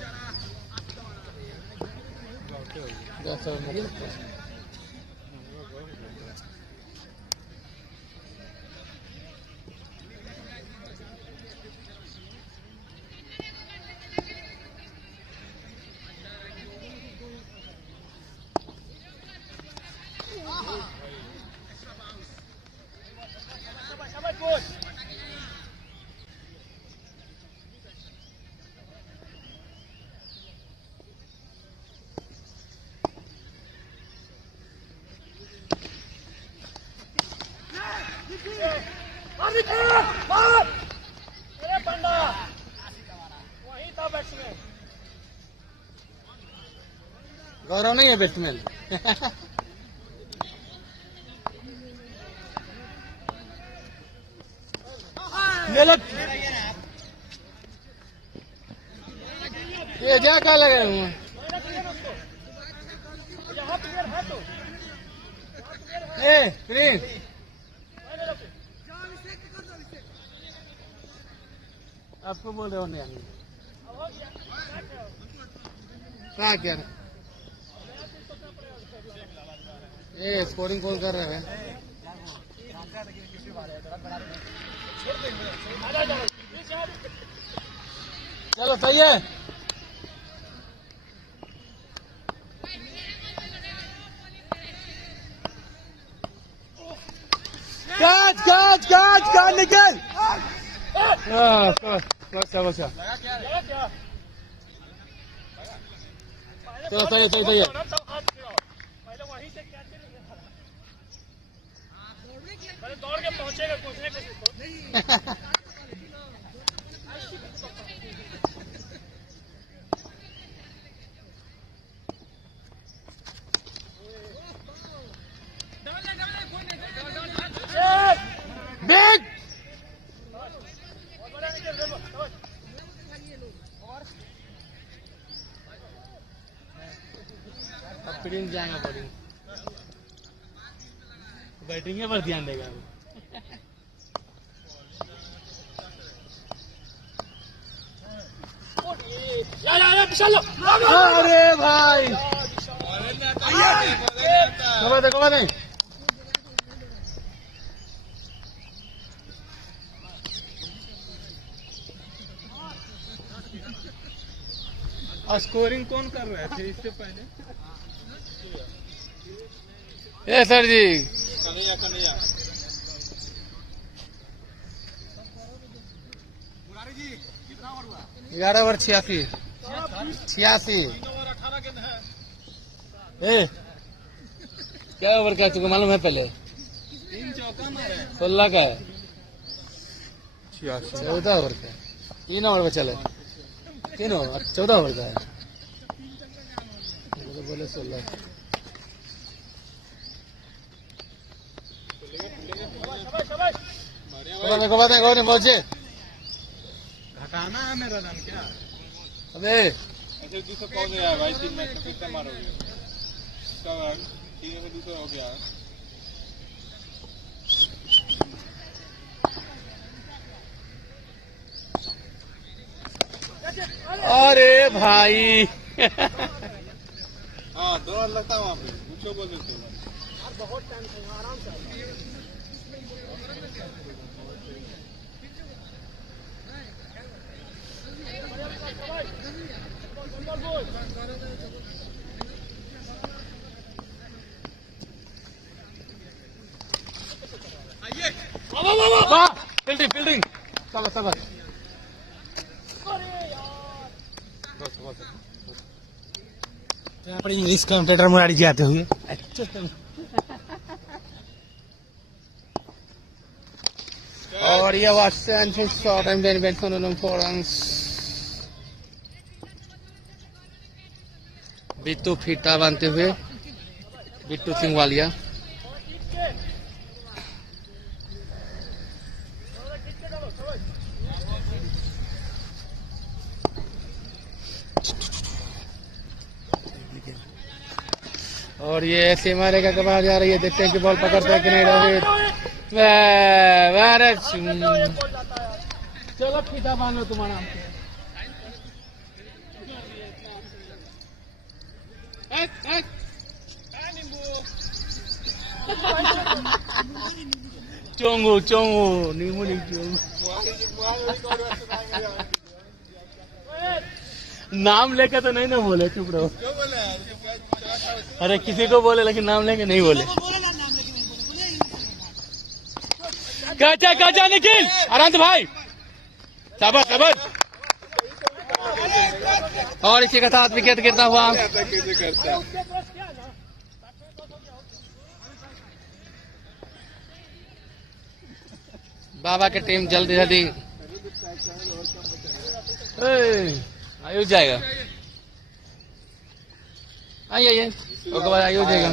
शाबाश बोल। अरे पंडा वही था बैट्समैन। गौरव नहीं है बैट्समैन। ये जा क्या लगे हुए यहाँ प्लेयर है तो ग्रीन आपको बोल रहे हो नहीं क्या ये स्कोरिंग कौन कर रहे हैं? चलो सही है। कैच कैच कैच कैच निकल। चलो क्या चलो सही है सही है। पहले वहीं से क्या पहले दौड़ के पहुंचेगा पूछने को। बिग अब फिटिंग जाएगा बॉलिंग बैटिंग पर ध्यान देगा। अरे भाई देखो नहीं और स्कोरिंग कौन कर रहे थे इससे पहले? ये सर जी कन्हैया 11 ओवर 86 क्या ओवर का तुमको मालूम है? पहले 3 चौका मारे 16 का है 14 ओवर का 3 ओवर में चले 3 ओवर 14 ओवर का है बोले 16 पहुंचे घटाना है मेरा रन क्या? अबे ऐसे 200 कौन गया भाई? 3 मैच में कितना मारोगे? सब 3 में 200 हो गया। अरे भाई हाँ दोनों लगता है वहाँ पे पूछो बोल देते हो। बहुत टाइम था आराम से। फील्डिंग फील्डिंग चलो सब यहाँ पर इंग्लिश कमेंटेटर मुरारी जी आते हुए और ये वाटसन फिर shot and then batsman four runs. Bittu फीता बांधते हुए बिट्टू सिंह वालिया और ये ऐसे मारेगा कबार जा रही है। देखते हैं कि बॉल पकड़ता है कि नहीं। चलो फीता बांध लो तुम्हारा चोंगू चोंगू नींबू नहीं चोंगू नाम लेके तो नहीं ना बोले चुप रहो। अरे किसी को बोले लेकिन नाम लेके नहीं बोले। काचा काचा निखिल अनंत भाई सबर सबर। और इसी के साथ विकेट गिरता हुआ बाबा के टीम जल्दी जल्दी आयुष जाएगा। आइए उसके बाद आयुष जाएगा।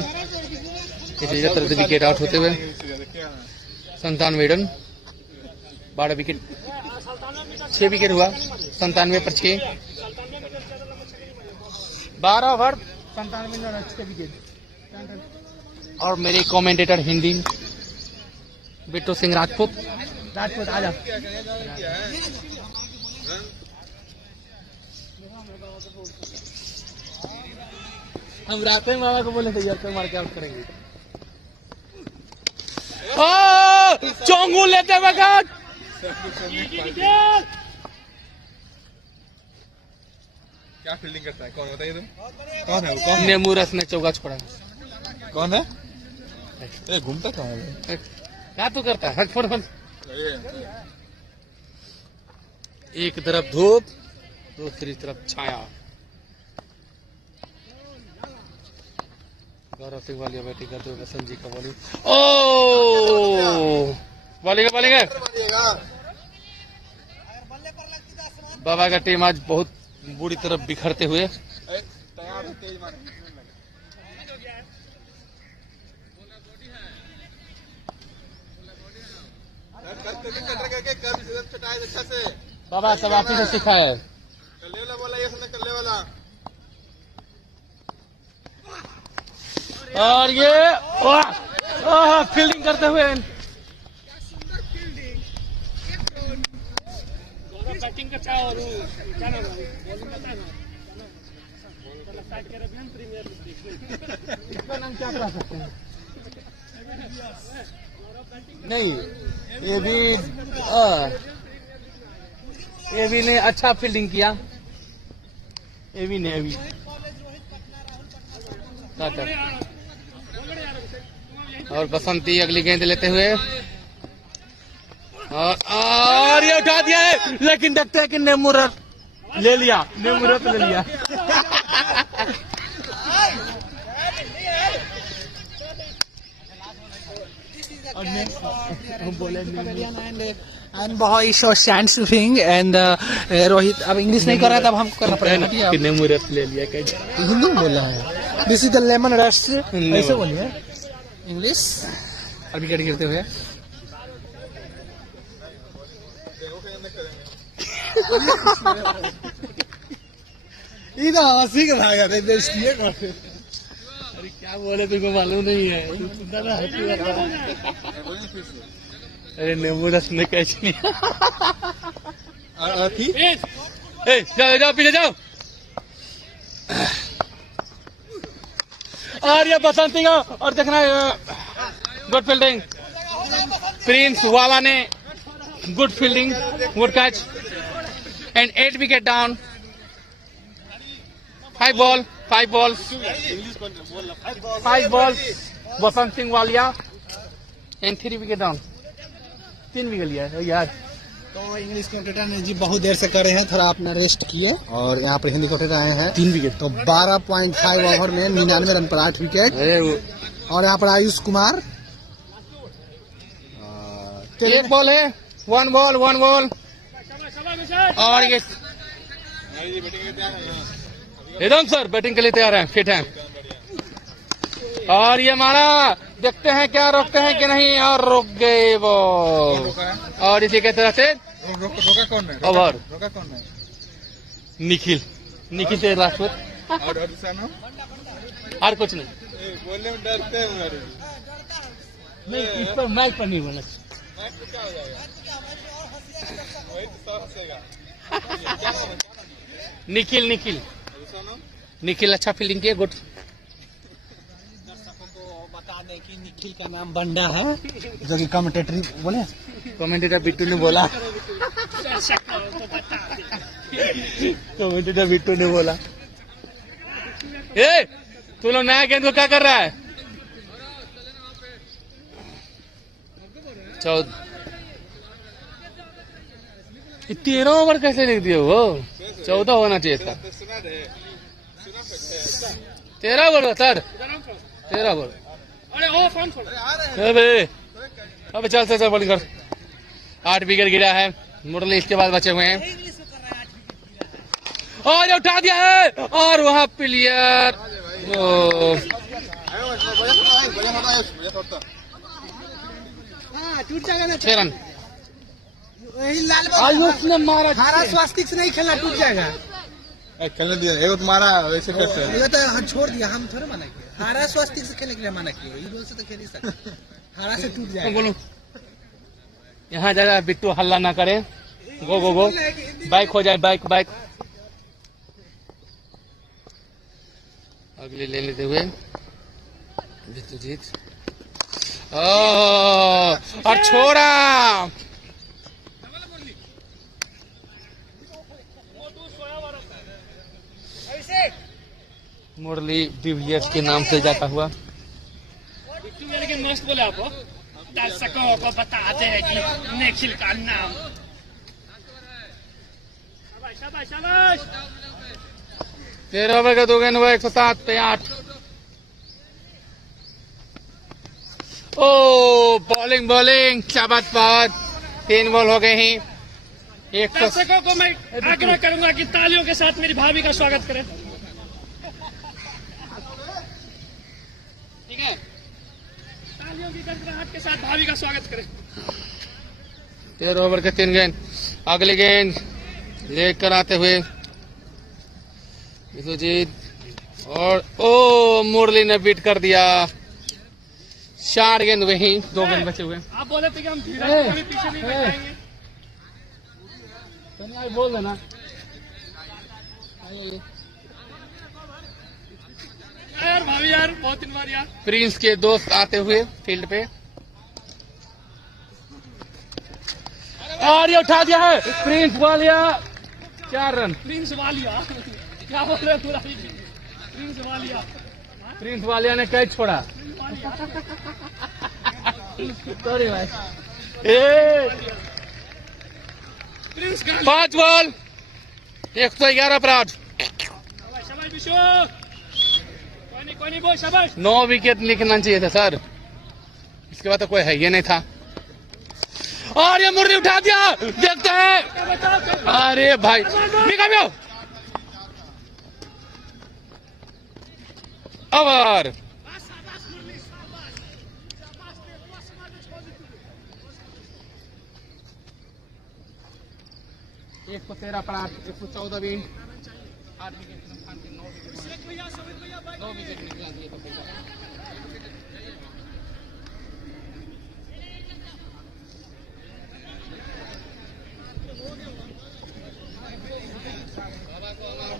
किसी तरह से विकेट आउट होते हुए 97 रन, 12 विकेट, 6 विकेट हुआ 97 पर 6, 12 ओवर 97 रन, 6 विकेट। और मेरे कमेंटेटर हिंदी बिट्टू सिंह राजपूत आजा। हम राते मामा को बोले थे यार मार के आउट करेंगे। चोंगू लेते वक्त क्या फील्डिंग करता है? कौन बताइए तुम? कौन है वो? कौन नेमू रस ने चौका छोड़ा। कौन है? ये घूमता कहाँ है? क्या तू करता है? फोन एक तरफ धूप, दूसरी तरफ छाया। गौरव सिंह वाली बैटिंग करते हुए बसंत जी का बॉलिंग। ओ बॉलिंग बाबा का टीम आज बहुत बुरी तरफ बिखरते हुए। बाबा सब आप ही से सीखा है। और ये फील्डिंग करते हुए बैटिंग करता है और क्या नाम है बॉलिंग करता है ना साइड कैरेबियन प्रीमियर लीग। इसका नाम क्या बता सकते हैं? नहीं ये भी ने अच्छा फील्डिंग किया। ये भी ने अभी और बसंती अगली गेंद लेते हुए और ये उठा दिया है, लेकिन देखते हैं कि नेमुरत ले लिया। एंड बहुत show stand shooting and Rohit अब इंग्लिश नहीं कर रहा था, अब हमको करना पड़ेगा। कि नेमुरत ले लिया कैसे? हिंदी में बोल रहा है। दिस इज द लेमन रस, ऐसे बोलिए इंग्लिश। और विकेट गिरते हुए हंसी के भागा थे। अरे क्या बोले तुमको मालूम नहीं है? अरे नींबू रस ने कैसे जाओ पीछे जाओ। और ये बसंती का और देखना गुड फील्डिंग प्रिंस वाला ने good fielding good catch and 8 wicket down 5 balls Basant Singh Walia and 3 wicket down 3 wicket लिया है यार। तो इंग्लिश कमेंटेटर ने जी बहुत देर से कर रहे हैं, थोड़ा अपना रेस्ट किए और यहाँ पर हिंदी कमेंटेटर आए हैं 3 विकेट। तो 12.5 ओवर में 99 रन पर 8 विकेट। और यहाँ पर आयुष कुमार एक बॉल है 1 बॉल और ये एकदम सर बैटिंग के लिए तैयार है, फिट है। और ये मारा, देखते हैं क्या रोकते हैं कि नहीं, और रोक गए वो। और इसी के तरह से रोका कौन है? ओवर रोका कौन है? निखिल से राजपूत और दूसरा नाम और कुछ नहीं। बोलने में डरते हैं। नहीं इस पर मैच पर नहीं बोला। क्या हो जाएगा? वही तो हंसेगा। निखिल अच्छा फील्डिंग किया, गुड। बता दें कि निखिल का नाम बंडा है, जो कि कमेंटेटर बिट्टू ने बोला। कमेंटेटर बिट्टू ने बोला ए तू लोग नया गेंद को क्या कर रहा है? 13 ओवर कैसे लिख दिए वो? 14 होना चाहिए था। 13 ओवर सर, 13 ओवर। अरे ओ फोन छोड़। अबे चल बॉलिंग कर। 8 विकेट गिरा है। मुरली इसके बाद बचे हुए हैं और उठा दिया है और वहां प्लेयर 6 रन। आज उसने मारा, हरा स्वास्तिक से नहीं खेलना, टूट जाएगा। खेलने दिया एगो तुम्हारा वैसे कैसे ये तो हम छोड़ दिया, हम थोड़े मना किए। हरा स्वास्तिक से खेलने के लिए मना किए, ये रोल से तो खेल ही सकते। हरा से टूट जाएगा। बोलो यहाँ जरा बिट्टू हल्ला ना करे। गो गो गो, बाइक हो जाए, बाइक बाइक। अगले ले लेते हुए विश्वजीत और छोड़ा। मुरली डीवीएस के नाम से जाता हुआ। लेकिन मस्त बोले आप दर्शकों को बताते हैं कि निखिल का नाम। शाबाश शाबाश शाबाश। 13 ओवर का 2 गेंद हुआ 107 पे 8। ओ बॉलिंग बॉलिंग शाबाश पार। 3 बॉल हो गए हैं। दर्शकों को मैं आग्रह करूंगा कि तालियों के साथ मेरी भाभी का स्वागत करें। ठीक है, तालियों की गड़गड़ाहट के साथ भाभी का स्वागत करें। 13 ओवर के 3 गेंद। अगली गेंद लेकर आते हुए विश्वजीत और ओ मुरली ने बीट कर दिया। 4 गेंद वही, 2 गेंद बचे हुए। आप बोले थे कि हम धीरज कभी पीछे नहीं बैठाएंगे। बोल देना। यार भाभी यार, बहुत दिन बाद यार। प्रिंस के दोस्त आते हुए फील्ड पे और ये उठा दिया है। Prince Walia 4 run. Prince Walia क्या बोल रहे पूरा? प्रिंस वालिया, प्रिंस वालिया ने कैच छोड़ा। सॉरी भाई। 5 बॉल 111 पर 8। शाबाश विशु, कोई नहीं बोल, शाबाश। 9 विकेट निकलना चाहिए था सर, इसके बाद तो कोई है ये नहीं था। और ये मुरली उठा दिया, देखते हैं। अरे भाई निकाल ओवर। एक 13 पर 8, 114 भी 8 विकेट 9 विकेट निकला दिए तो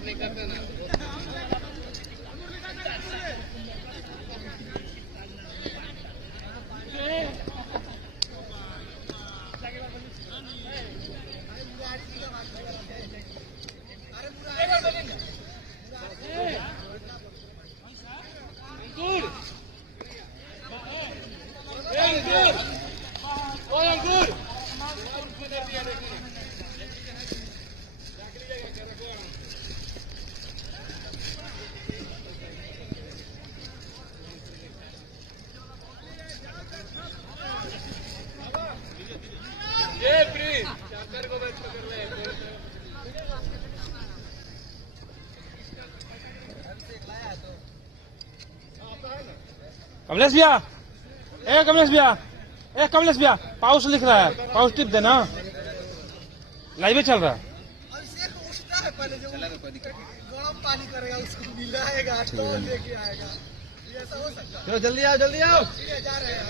नहीं कर देना। कमलेश भैया, कमलेश भैया, कमलेश भैया, पाउस लिख रहा है, पाउस टिप देना, लाइव चल रहा है। गरम पानी करेगा, उसको मिलाएगा, टॉल लेके आएगा, ये ऐसा हो सकता है। चलो जल्दी आओ, जल्दी आओ। जा रहे हैं।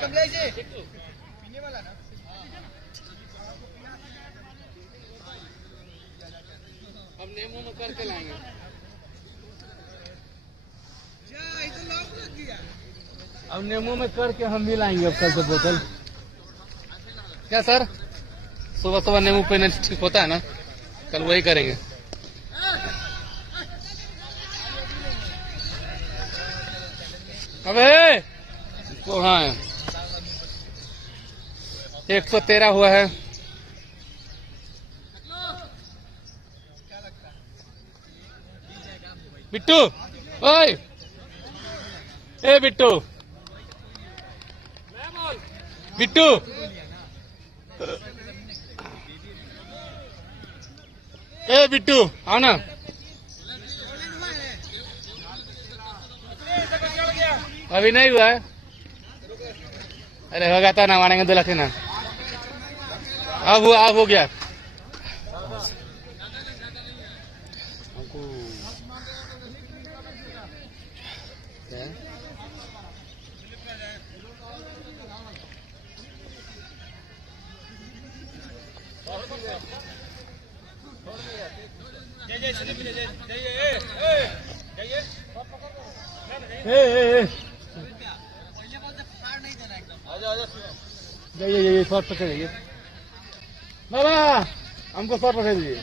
कमलेश जी, पीने वाला ना? अब नेमो में करके लाएंगे। जा, इधर लॉक लग गया। अब नेमो में करके हम भी लाएंगे अब कल से बोतल। क्या सर, सुबह सुबह नींबू पीने ठीक होता है ना, कल वही करेंगे। अबे हाँ 113 हुआ है। बिट्टू, ओए ए बिट्टू, बिट्टू ए बिट्टू आओ ना। अभी नहीं हुआ है, अरे होगा तो ना मानेंगे 2 लाख ना। अब हुआ, अब हो गया। जाइए शॉर्ट पकड़ जाइए बाबा, हमको शॉर्ट पकड़ दीजिए।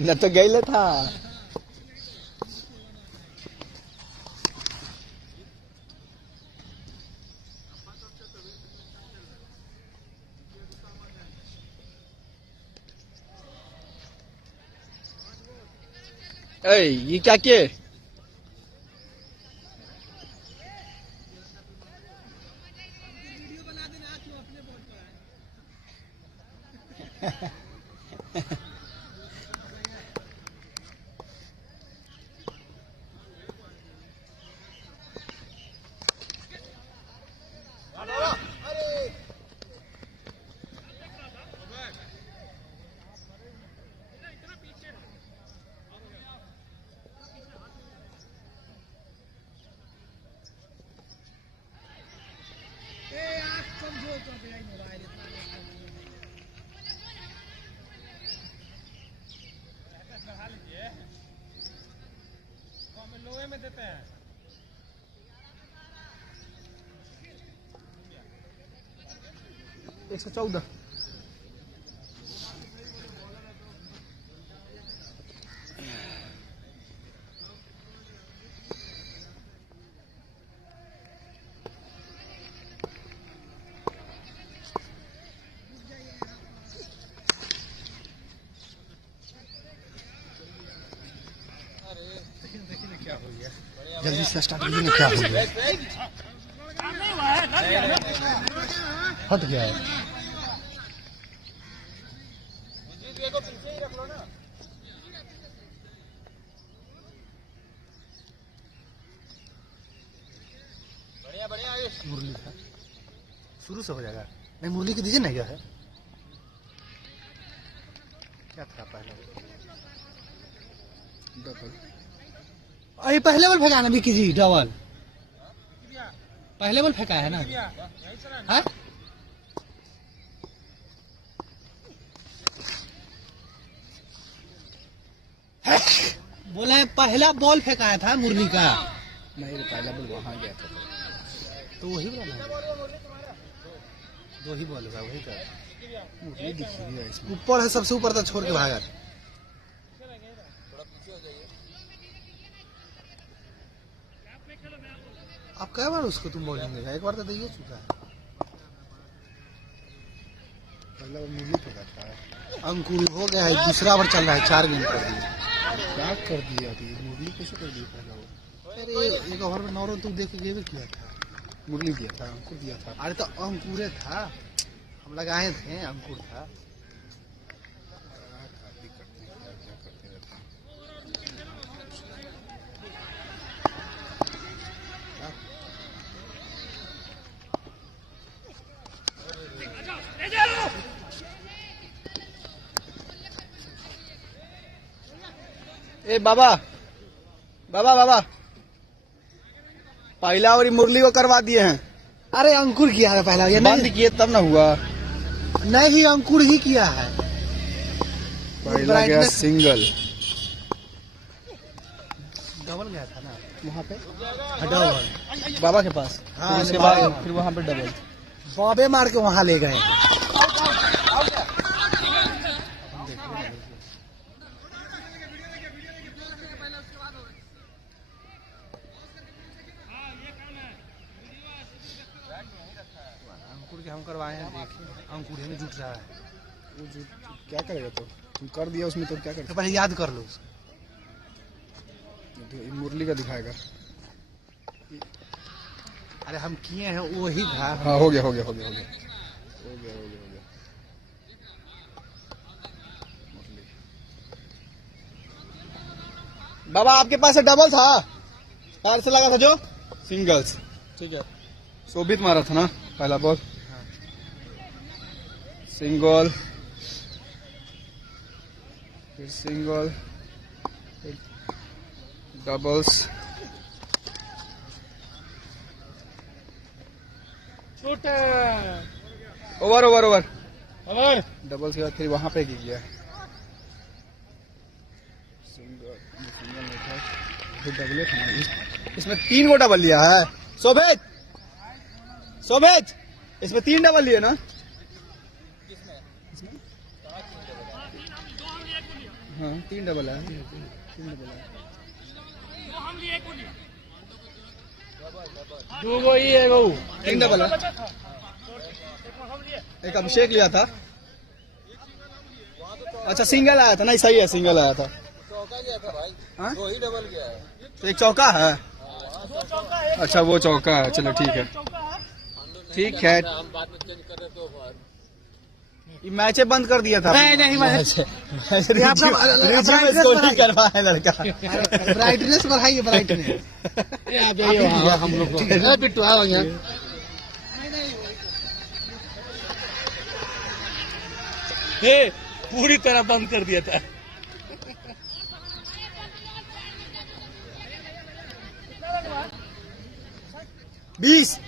न तो गई था। ये क्या किए? लोहे में देते हैं। 114। जल्दी से स्टार्ट कीजिए। क्या हो गया? हट गया है। मुरली का शुरू से हो जाएगा। नहीं मुरली की दीजिए ना, क्या है क्या था पहले। अरे पहले बॉल फेंका ना विक्की जी, डबल पहले बॉल फेंका है ना। हाँ? बोला है पहला बॉल फेंकाया था मुरली का। नहीं रे, पहला बॉल वहां गया था तो वही बोला ना, दो ही बॉल होगा, वही का मुरली दिख रही है इसमें। ऊपर है, सबसे ऊपर था, छोड़ के भागा। अब कई बार उसको तुम बॉलिंग देगा, एक बार तो दे ही चुका है। पहला बॉल मुरली फेंका था। अंकुर हो गया है, दूसरा ओवर चल रहा है, 4 गेंद कर दिए। क्या कर दिया थी मुरली, कैसे कर दी पहला बॉल? अरे एक ओवर में 9 रन तू देख के गेंद किया था। मुरली दिया था, अंकुर दिया था। अरे तो अंकुरे था, हम लगाए थे, अंकुर था। ए बाबा बाबा बाबा, पहला और मुरली को करवा दिए हैं। अरे अंकुर किया है पहला, ये बंद किए तब ना हुआ। नहीं अंकुर ही किया है। पहला गया सिंगल, डबल गया था ना वहाँ पे डबल। बाबा के पास। हाँ, फिर उसके बाद फिर वहाँ पे डबल। बॉबे मार के वहां ले गए। अंकुर के हम करवाए हैं, देखिए अंकुर में जुट रहा है। वो जो क्या करेगा, तो तुम कर दिया उसमें तो क्या तो करेगा? पहले याद कर लो उसको। तो मुरली का दिखाएगा। अरे हम किए हैं, वही था। हाँ हो गया हो गया हो गया हो गया हो गया हो गया हो गया। मुरली बाबा आपके पास से डबल था, पैर से लगा था जो सिंगल्स। ठीक है, शोभित मारा था ना पहला बॉल। सिंगल, फिर सिंगल, फिर doubles. Over over over doubles के बाद फिर वहां पे गया सिंगल, सिंगल नहीं था, फिर डबल था ना। इसमें 3 गो डबल लिया है। शोभित शोभित, इसमें 3 डबल लिए ना। हाँ 3 डबल है, 3 डबल है। दो गो ही है, गो 3 डबल है। एक अभिषेक लिया था। अच्छा सिंगल आया था, नहीं सही है, सिंगल आया था। हाँ? तो एक चौका है। अच्छा वो चौका है, चलो ठीक है ठीक है। ये मैचे बंद कर दिया था। नहीं करवा है लड़का। ब्राइटनेस बढ़ाइए, ब्राइटनेस। हम लोग बिट्टू आओ यहाँ। पूरी तरह बंद कर दिया था। बीस।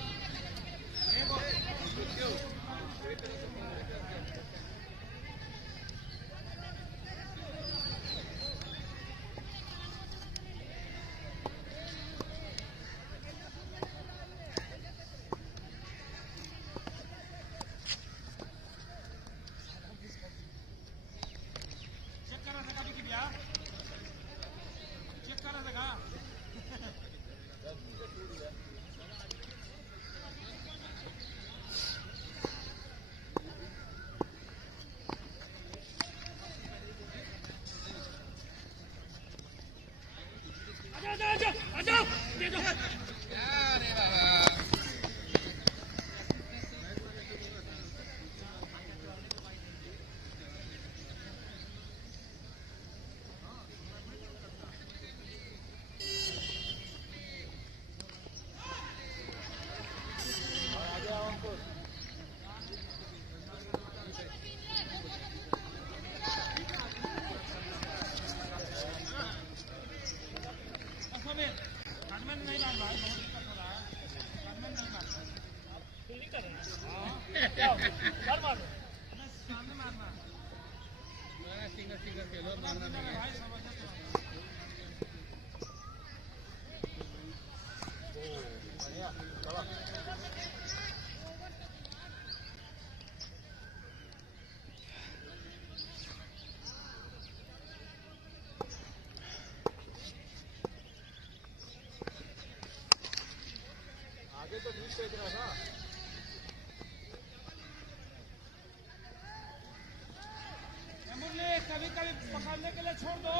मुरली कभी कभी पकड़ने के लिए छोड़ दो,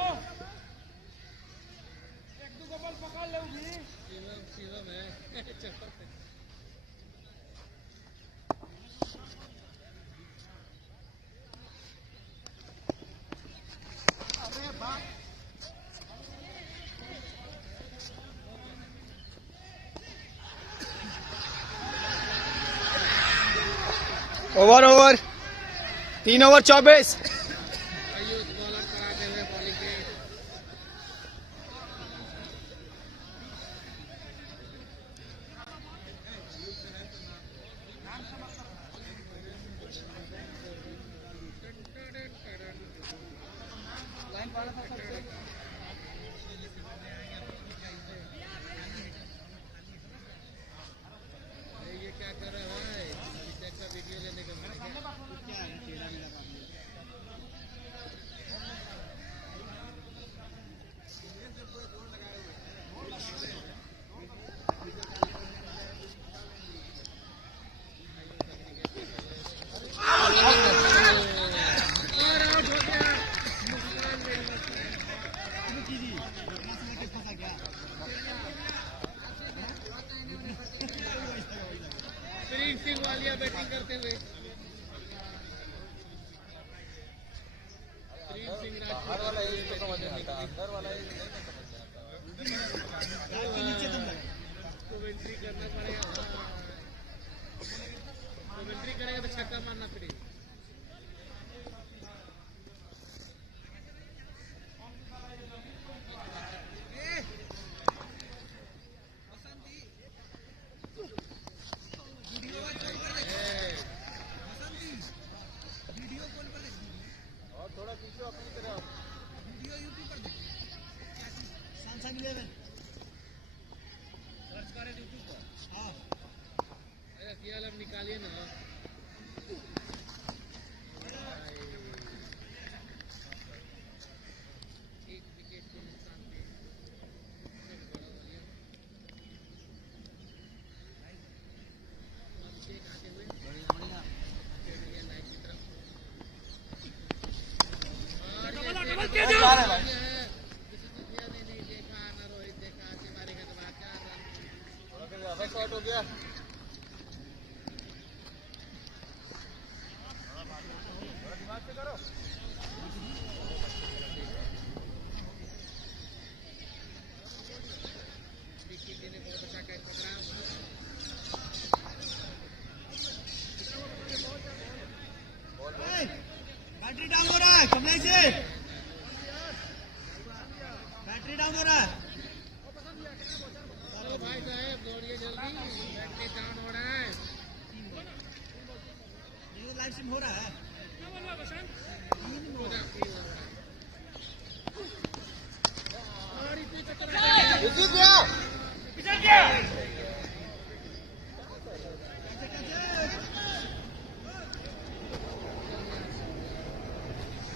एक दो बॉल पकड़ लो भी। Over 3 over 24। बैटिंग करते हुए बाहर वाला एक तो समझ नहीं आता, अंदर वाला एक नहीं समझ आता। कमेंट्री करना पड़ेगा, कमेंट्री करेगा तो छक्का मारना पड़ेगा। निकालिए ना एक विकेट के नुकसान पे आते हुए लाइन की तरफ नहीं देखा ना रोहित देखा, मारेगा तो बात 4 रन शॉट हो गया। बैटरी डाउन हो रहा है कमलेश जी, बैटरी डाउन हो रहा है। चलो भाई साहब दौड़िए जल्दी, बैटरी डाउन हो रहा है। ये लाइव स्ट्रीम हो रहा है।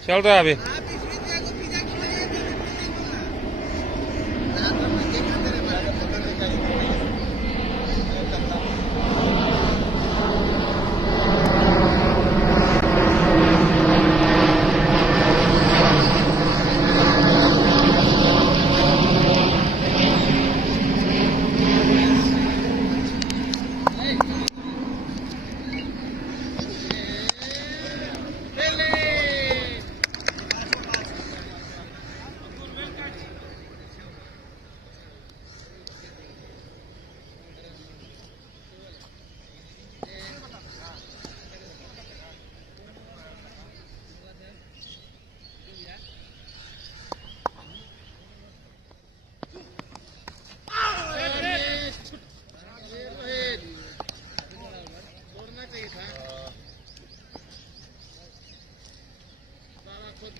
चल रहा है अभी।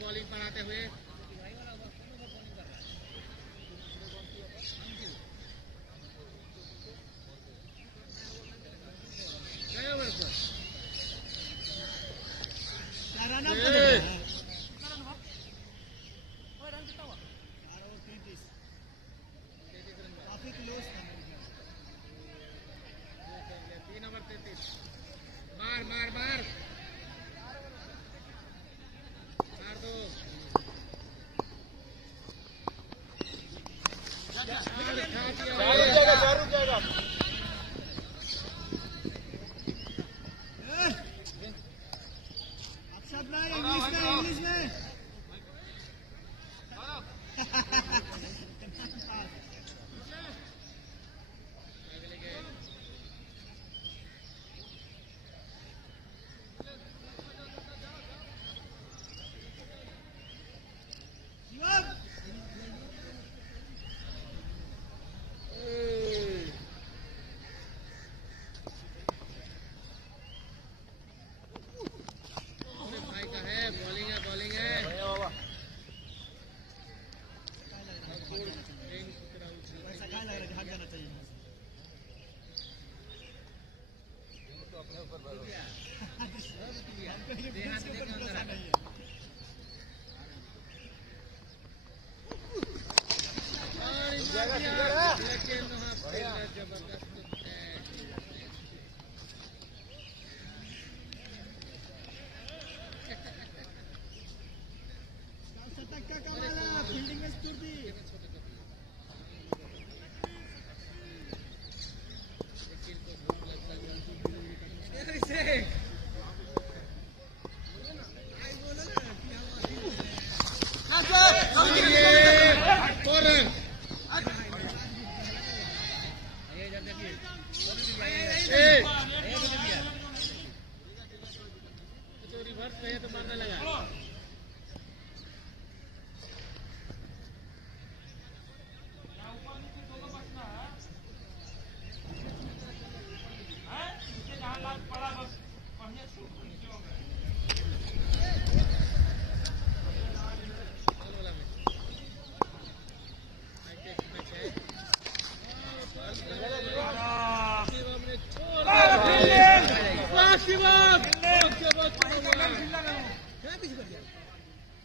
बॉलिंग पर आते हुए गए इंग्लिश में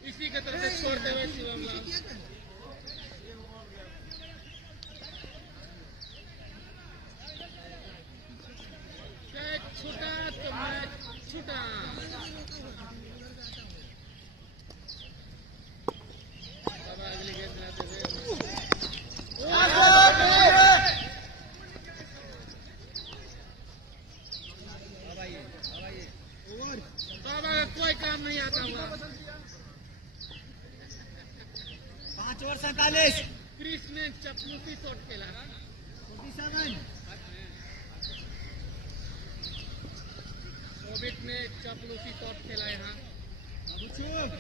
इसी के तरफ से छोड़ते हुए शिवम लाल छूटा तो मैच छूटा। अगली गेंद बनाते हुए कोई काम नहीं आता हुआ। 5 ओवर 47 क्रिस ने चपलूसी शॉट खेला। 47 कोविड ने चपलूसी शॉट खेला यहाँ,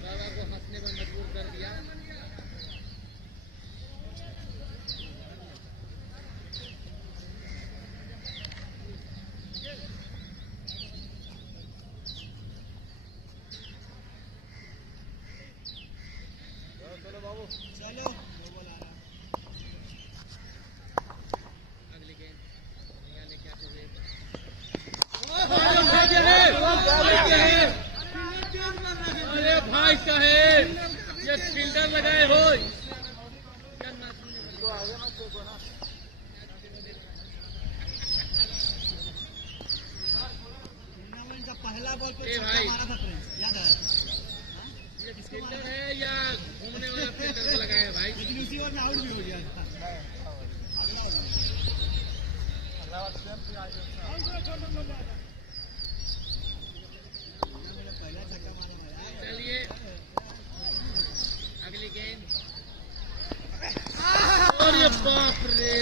बाबा को हंसने में मजबूर कर दिया। चलो अगली गेंद लेके आते हुए अरे भाई साहेब ये फील्डर लगाए हो। टूर्नामेंट का पहला बॉल पे ए भाई मारा था प्रिंस, याद है? ये फील्डर है या घूमने वाला फील्डर को लगाया है भाई? लेकिन उसी ओवर में आउट भी हो गया। पहला छक्का मारा है। चलिए अगली गेंद। और ये बाप रे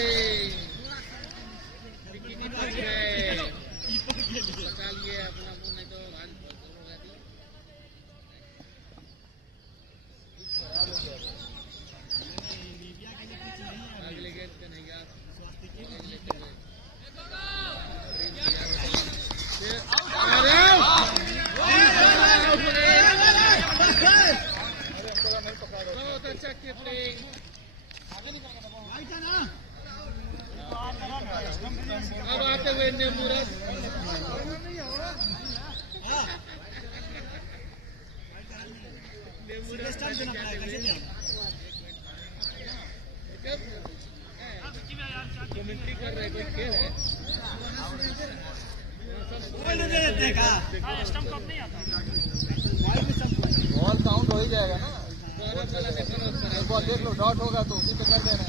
विकेट बच गए। बचा लिए अपना मुंह, नहीं तो आज अगली गेंद पे नहीं गया। बहुत अच्छा कीपिंग। अब आते हुए नेमुरस कमेंट्री कर रहे कोई खेल है। हाँ, स्टंप कप नहीं आता। बॉल काउंट हो ही जाएगा ना। बॉल देख लो, डॉट होगा तो उसी पे कर देना।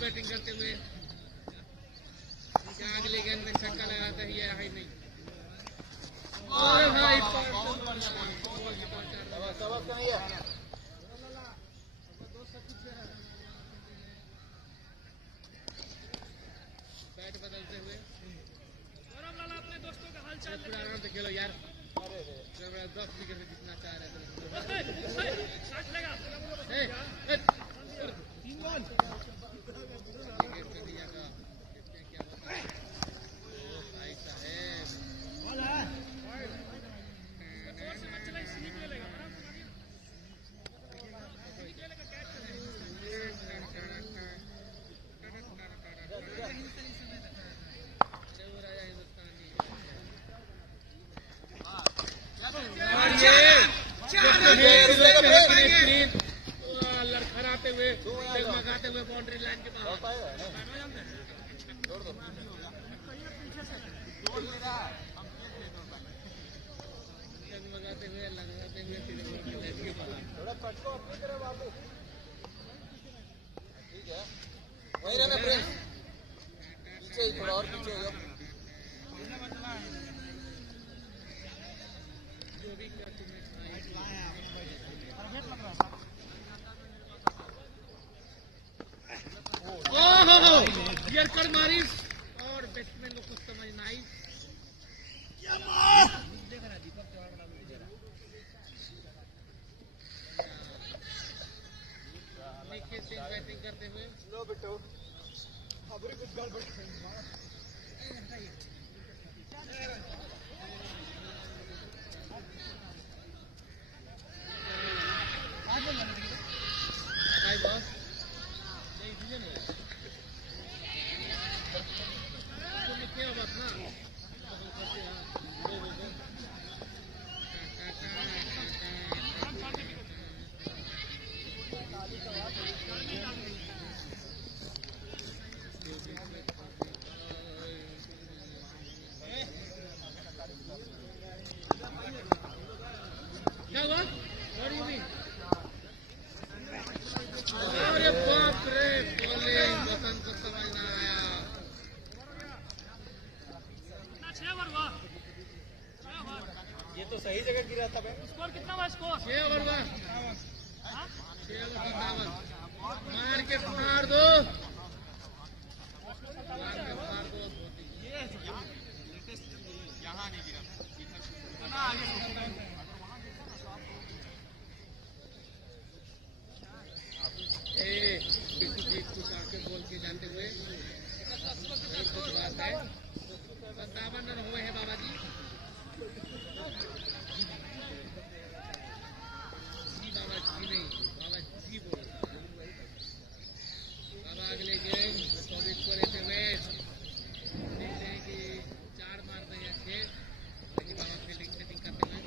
बैटिंग करते हुए क्या अगले गेंद में छक्का लगाता है या है नहीं। और भाई बैट बदलते हुए अपने दोस्तों का हाल चाल पूरा आराम से खेलो यार। 10 विकेट से जीतना चाह रहे थे। लड़खड़ाते हुए जगमगाते हुए बाउंड्री लाइन के बाहर जगमगाते हुए लगाते हुए सीधे बाउंड्री लाइन के बाहर। ठीक है, वही रहना प्रिंस, पीछे थोड़ा और पीछे हो जाओ। जो भी कर तुम्हें यर्कर मारी और बैट्समैन को कुछ समझ ना आई। निखिल सिंह बैटिंग करते हुए क्या हुआ? What do you mean? अरे बाप रे, बॉलिंग बसंत को समझ ना आया। 6 ओवर हुआ। ये तो सही जगह गिरा था। स्कोर कितना हुआ? स्कोर 6 ओवर हुआ। 6 ओवर 57। मार के मार दो। यहाँ नहीं गिरा। कुछ आके बोल के जाते हुए कुछ बात है। 57 रन हुए हैं बाबा जी। बाबा जी नहीं, बाबा जी बोल। बाबा अगले गेम 24 को लेते हुए देखते हैं कि 4 मारते हैं 6, लेकिन बाबा फील्डिंग सेटिंग करते हुए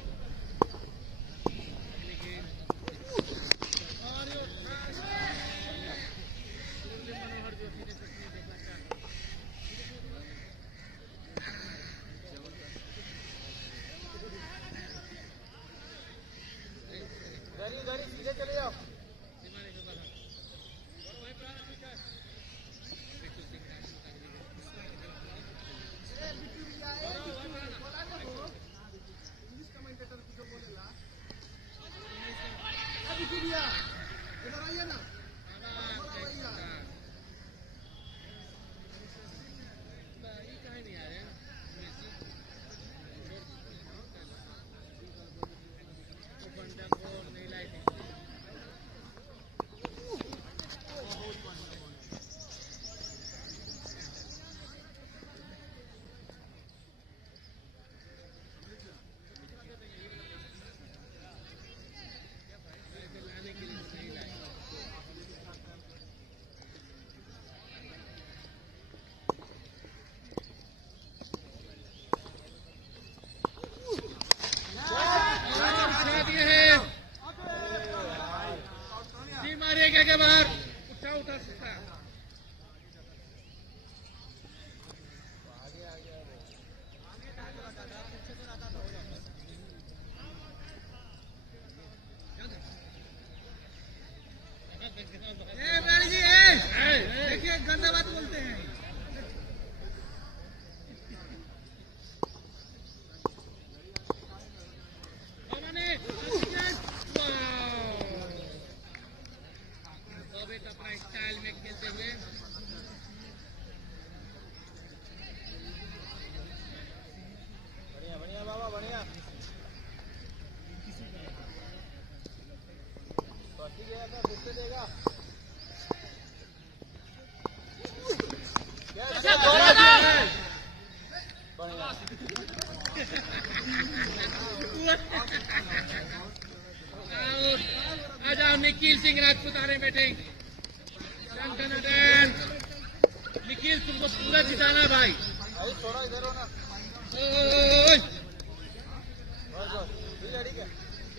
आ जाओ निखिल सिंह राजपूत आ रहे बैटिंग। निखिल तुमको पूरा जिताना भाई।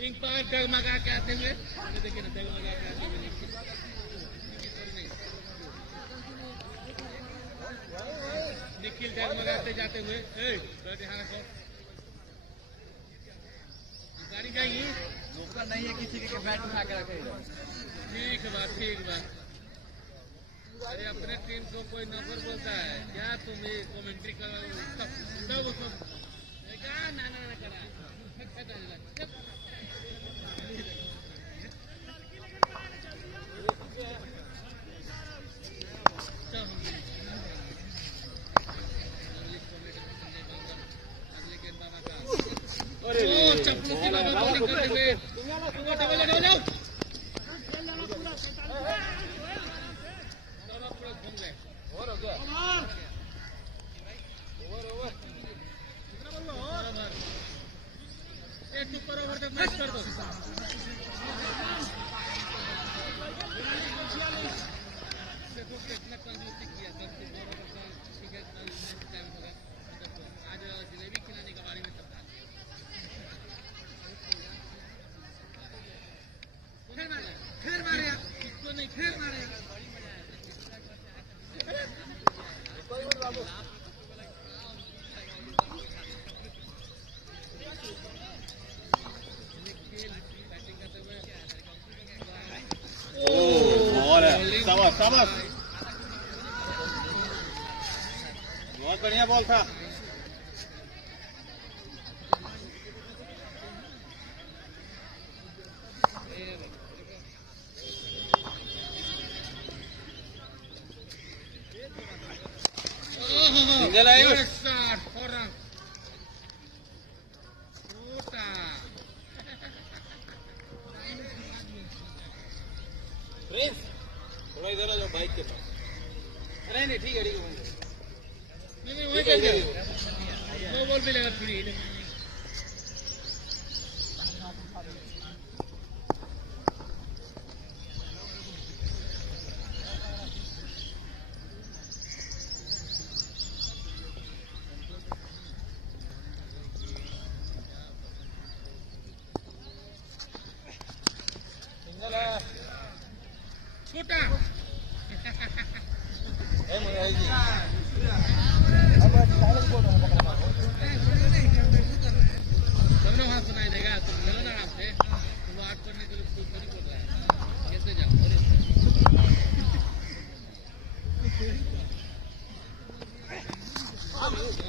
इंक पार डगमगा के आते हुए देखिए ना, डगमगा के आते हुए निखिल डगमगाते जाते हुए गाड़ी जाएगी। मौका नहीं है किसी के बैट उठा के रखे। ठीक बात, ठीक बात। अरे अपने टीम को कोई नफर बोलता है क्या? तुम ये कमेंट्री करो सब ना करा। चप्पू की बाबा बॉलिंग करते हुए एक सुपर ओवर तक मैच कर दो। देखो कितना कंजूसी किया। आज जलेबी खिलाने के बारे में सब फिर मारे इसको नहीं, फिर मारे शाबाश शाबाश, बहुत बढ़िया बॉल था। सिंगल आयो। थोड़ा इधर आ जाओ बाइक के पास। अरे नहीं ठीक है, ठीक है। नहीं वही कर दिया। नो बॉल पे लगा फ्री। छोटा दोनों हाथ सुनाई देगा। तुम चलो ना आराम से। तुम आठ करने के लिए खुद नहीं बोल रहा है। कैसे जाओ?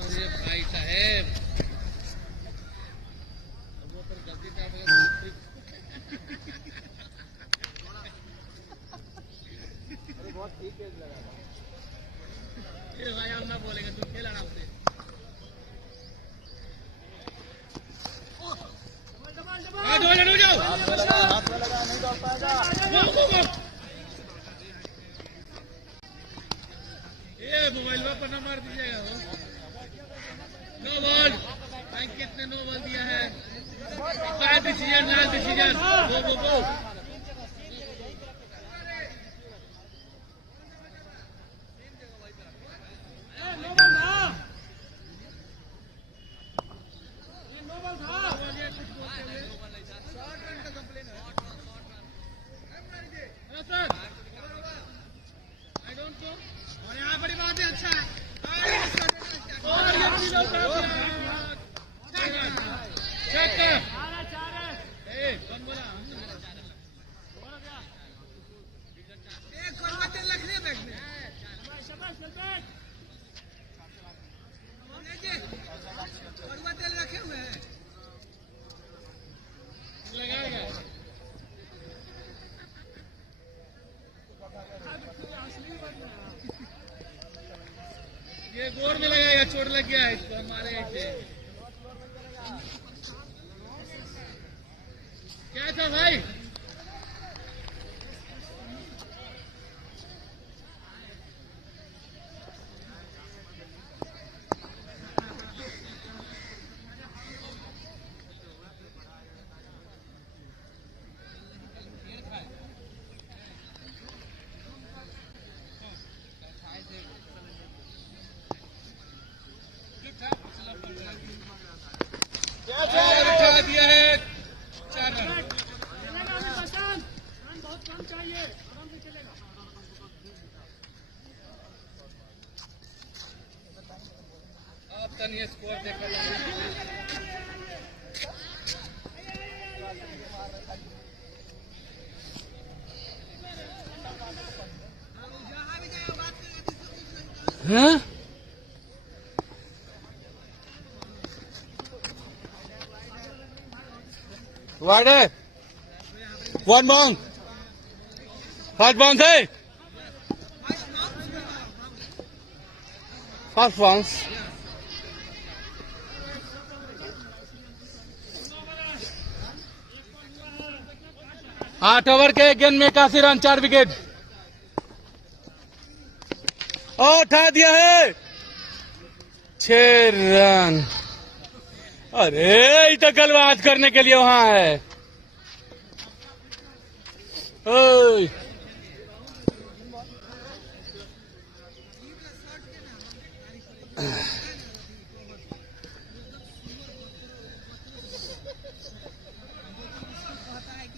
अरे भाई साहेब वो पर गलती था। बहुत ठीक है लगा। ये भाई हम ना बोलेंगे, तू खेल आराम से। हाथ में लगा, हाथ में लगा, नहीं दौड़ पाएगा। ये मोबाइल पर ना मार दीजिएगा। No ball. अंकित ने नो बॉल दिया है। Bad decision, last decision. Go और यहाँ बड़ी बात है। अच्छा और ये रखे हुए हैं लगाएगा। ये गोर में लगाएगा। चोट लग गया है इसको, हमारे ऐसे। क्या था भाई? नहीं स्कोर देखा हाँ? Wide है 1 bounce 5 bounce है First bounce 8 ओवर के गेंद में 81 रन 4 विकेट और उठा दिया है 6 रन अरे ये तो गलबाज करने के लिए वहां है ओए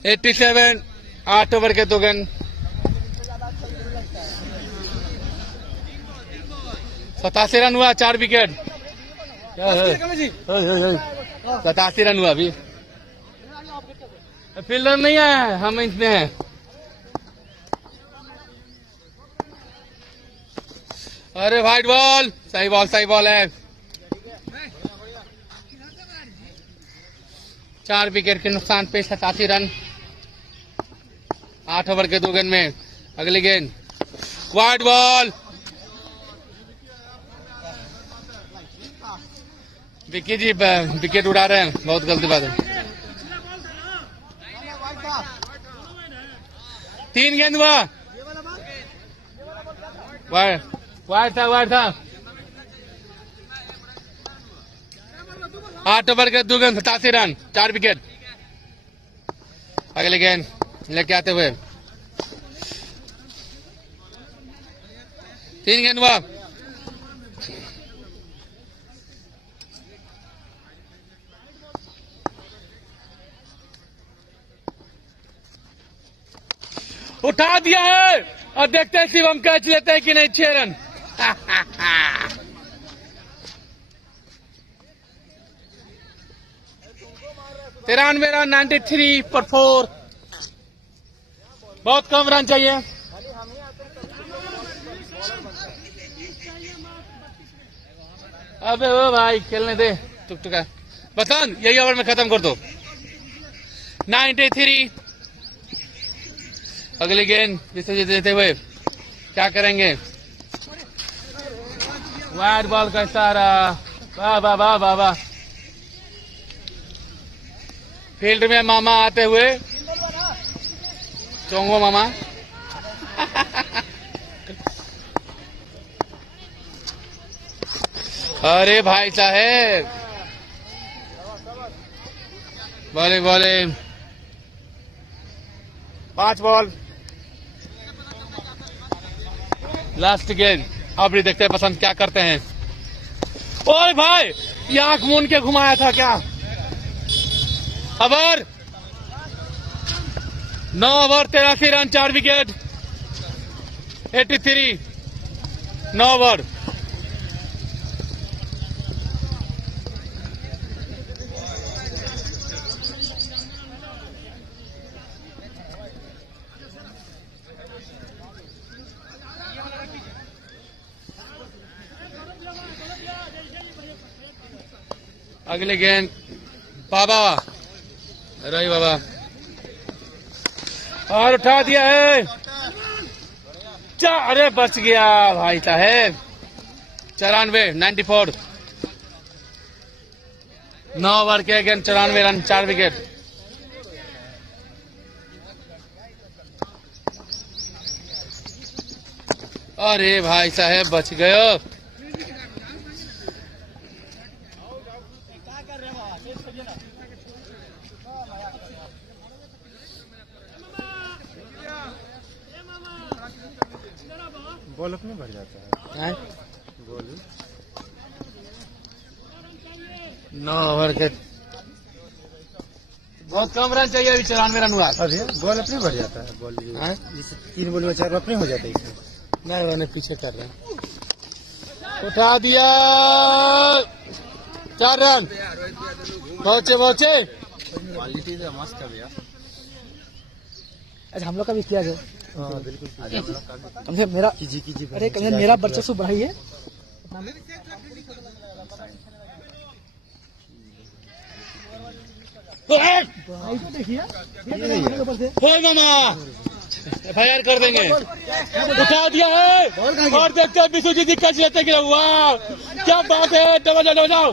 $87 8 ओवर के 2 गेंद 87 रन हुआ 4 विकेट क्या है 87 रन हुआ अभी फील्डर नहीं है हम इसमें हैं अरे वाइट बॉल सही बॉल है 4 विकेट के नुकसान पे 87 रन 8 ओवर के 2 गेंद में अगली गेंद वाइट बॉल विकी जी विकेट उड़ा रहे हैं बहुत गलती बात है 3 गेंद हुआ वाइड था 8 ओवर के 2 गेंद 87 रन 4 विकेट अगले गेंद लेके आते हुए 3 गेंद हुआ उठा दिया है और देखते हैं शिवम कैच लेते हैं कि नहीं 6 रन 93 रन 93 पर 4 बहुत कम रन चाहिए अबे ओ भाई खेलने दे टुकटुका बतन यही ओवर में खत्म कर दो 93 अगली गेंद विसर्जित देते हुए क्या करेंगे वाइड बॉल का इशारा वाह वाह वाह वाह वाह फील्ड में मामा आते हुए चोंगो मामा अरे भाई साहेब बॉलिंग 5 बॉल लास्ट गेंद अब भी देखते हैं पसंद क्या करते हैं ओए भाई ये आंख मूंद के घुमाया था क्या over 9 over 83 run 4 wicket 83 9 over अगले गेंद बाबा रही बाबा और उठा दिया है अरे बच गया भाई साहेब 94 9 ओवर के गेंद 94 रन 4 विकेट अरे भाई साहेब बच गयो बॉल अपने भर जाता है बॉल 9 ओवर के बहुत कम रन चाहिए अभी 94 रन हुआ अरे बॉल अपने भर जाता है बॉल जैसे 3 बॉल में 4 अपने हो जाता है इसमें नहीं उन्हें पीछे कर रहे हैं उठा दिया 4 रन पहुंचे क्वालिटी तो मस्त है भैया। अच्छा हम लोग का भी किया जाए। बिल्कुल मेरा अरे कभी मेरा वर्चस्व बढ़ाइए। मामा FIR कर देंगे। उठा दिया है और देखते हैं विश्वजीत जी कैसे लेते गिरा हुआ। क्या बात है, डबल जाओ।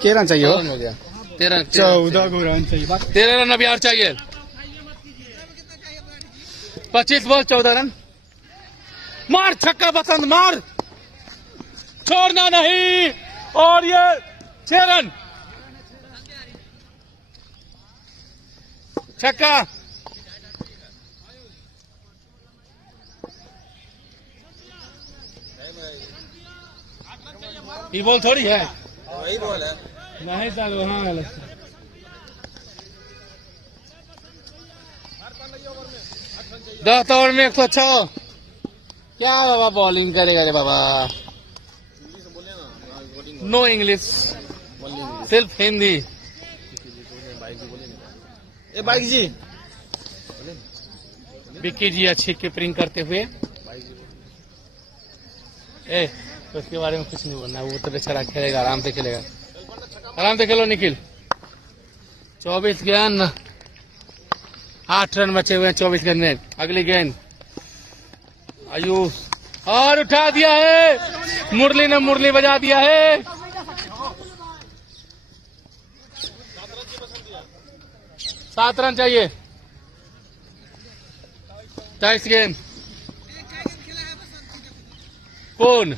क्या रन चाहिए हो? 14 रन चाहिए। 13 रन अभी और चाहिए। 25 बॉल 14 रन। मार छक्का बसंत, मार, छोड़ना नहीं। और ये 6 रन, छक्का। ये बॉल थोड़ी है, वही बॉल है। नहीं सर वहाँ है। 10 ओवर में 106। क्या बाबा बॉलिंग करेगा रे बाबा। नो इंग्लिश, सिर्फ हिंदी। ए बाइक जी, विक्की जी अच्छी कीपिंग करते हुए। उसके बारे में कुछ नहीं बोलना, वो तो बेचारा खेलेगा, आराम से खेलेगा। आराम से खेलो निखिल। 24 गेंद, 8 रन बचे हुए हैं 24 गेंद में। अगली गेंद आयुष, और उठा दिया है। मुरली ने मुरली बजा दिया है। 7 रन चाहिए। 23 गेंद। कौन?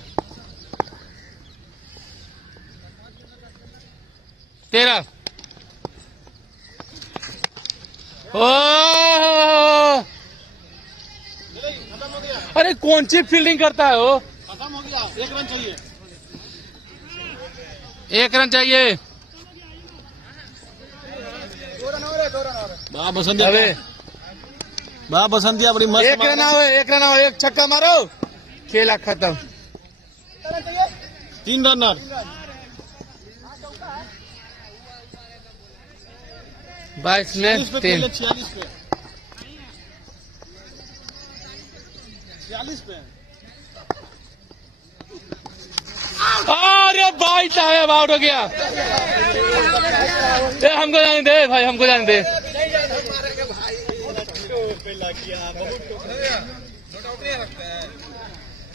13। अरे कौन सी फील्डिंग करता है वो? खत्म हो गया। 1 रन चाहिए। 1 रन चाहिए। वाह बसंतिया, वाह बसंतिया, बड़ी मस्त। 1 रन आओ, 1 रन आओ, 1 छक्का मारो, खेला खत्म। 3 रनर। 22 में 3। 46 पे 46 पे। अरे भाई साहब आउट हो गया। हमको जाने दे भाई, हमको जाने दे।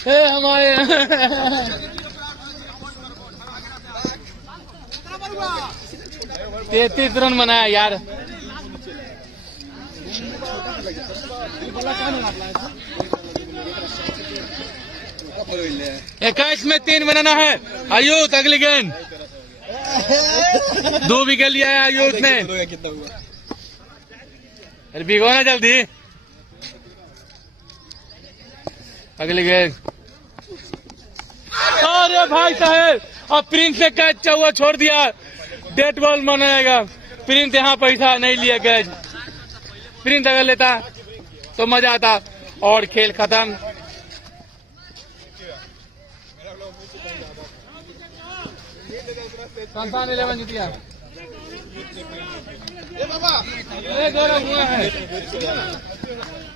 हमारे 33 रन बनाया यार। 21 में 3 बनाना है। आयुष अगली गेंद। 2 विकेट लिया है आयुष ने। अरे भिगो ना जल्दी। अगली गेंद। अरे भाई साहब, अब प्रिंस ने कैच चौवा छोड़ दिया। डेड बॉल मनाएगा। प्रिंस यहाँ पैसा नहीं लिया कैच। प्रिंस अगर लेता तो मजा आता। और खेल खत्म। संतान 11 जीतिया। ये बाबा, ये 2 रन हुआ है।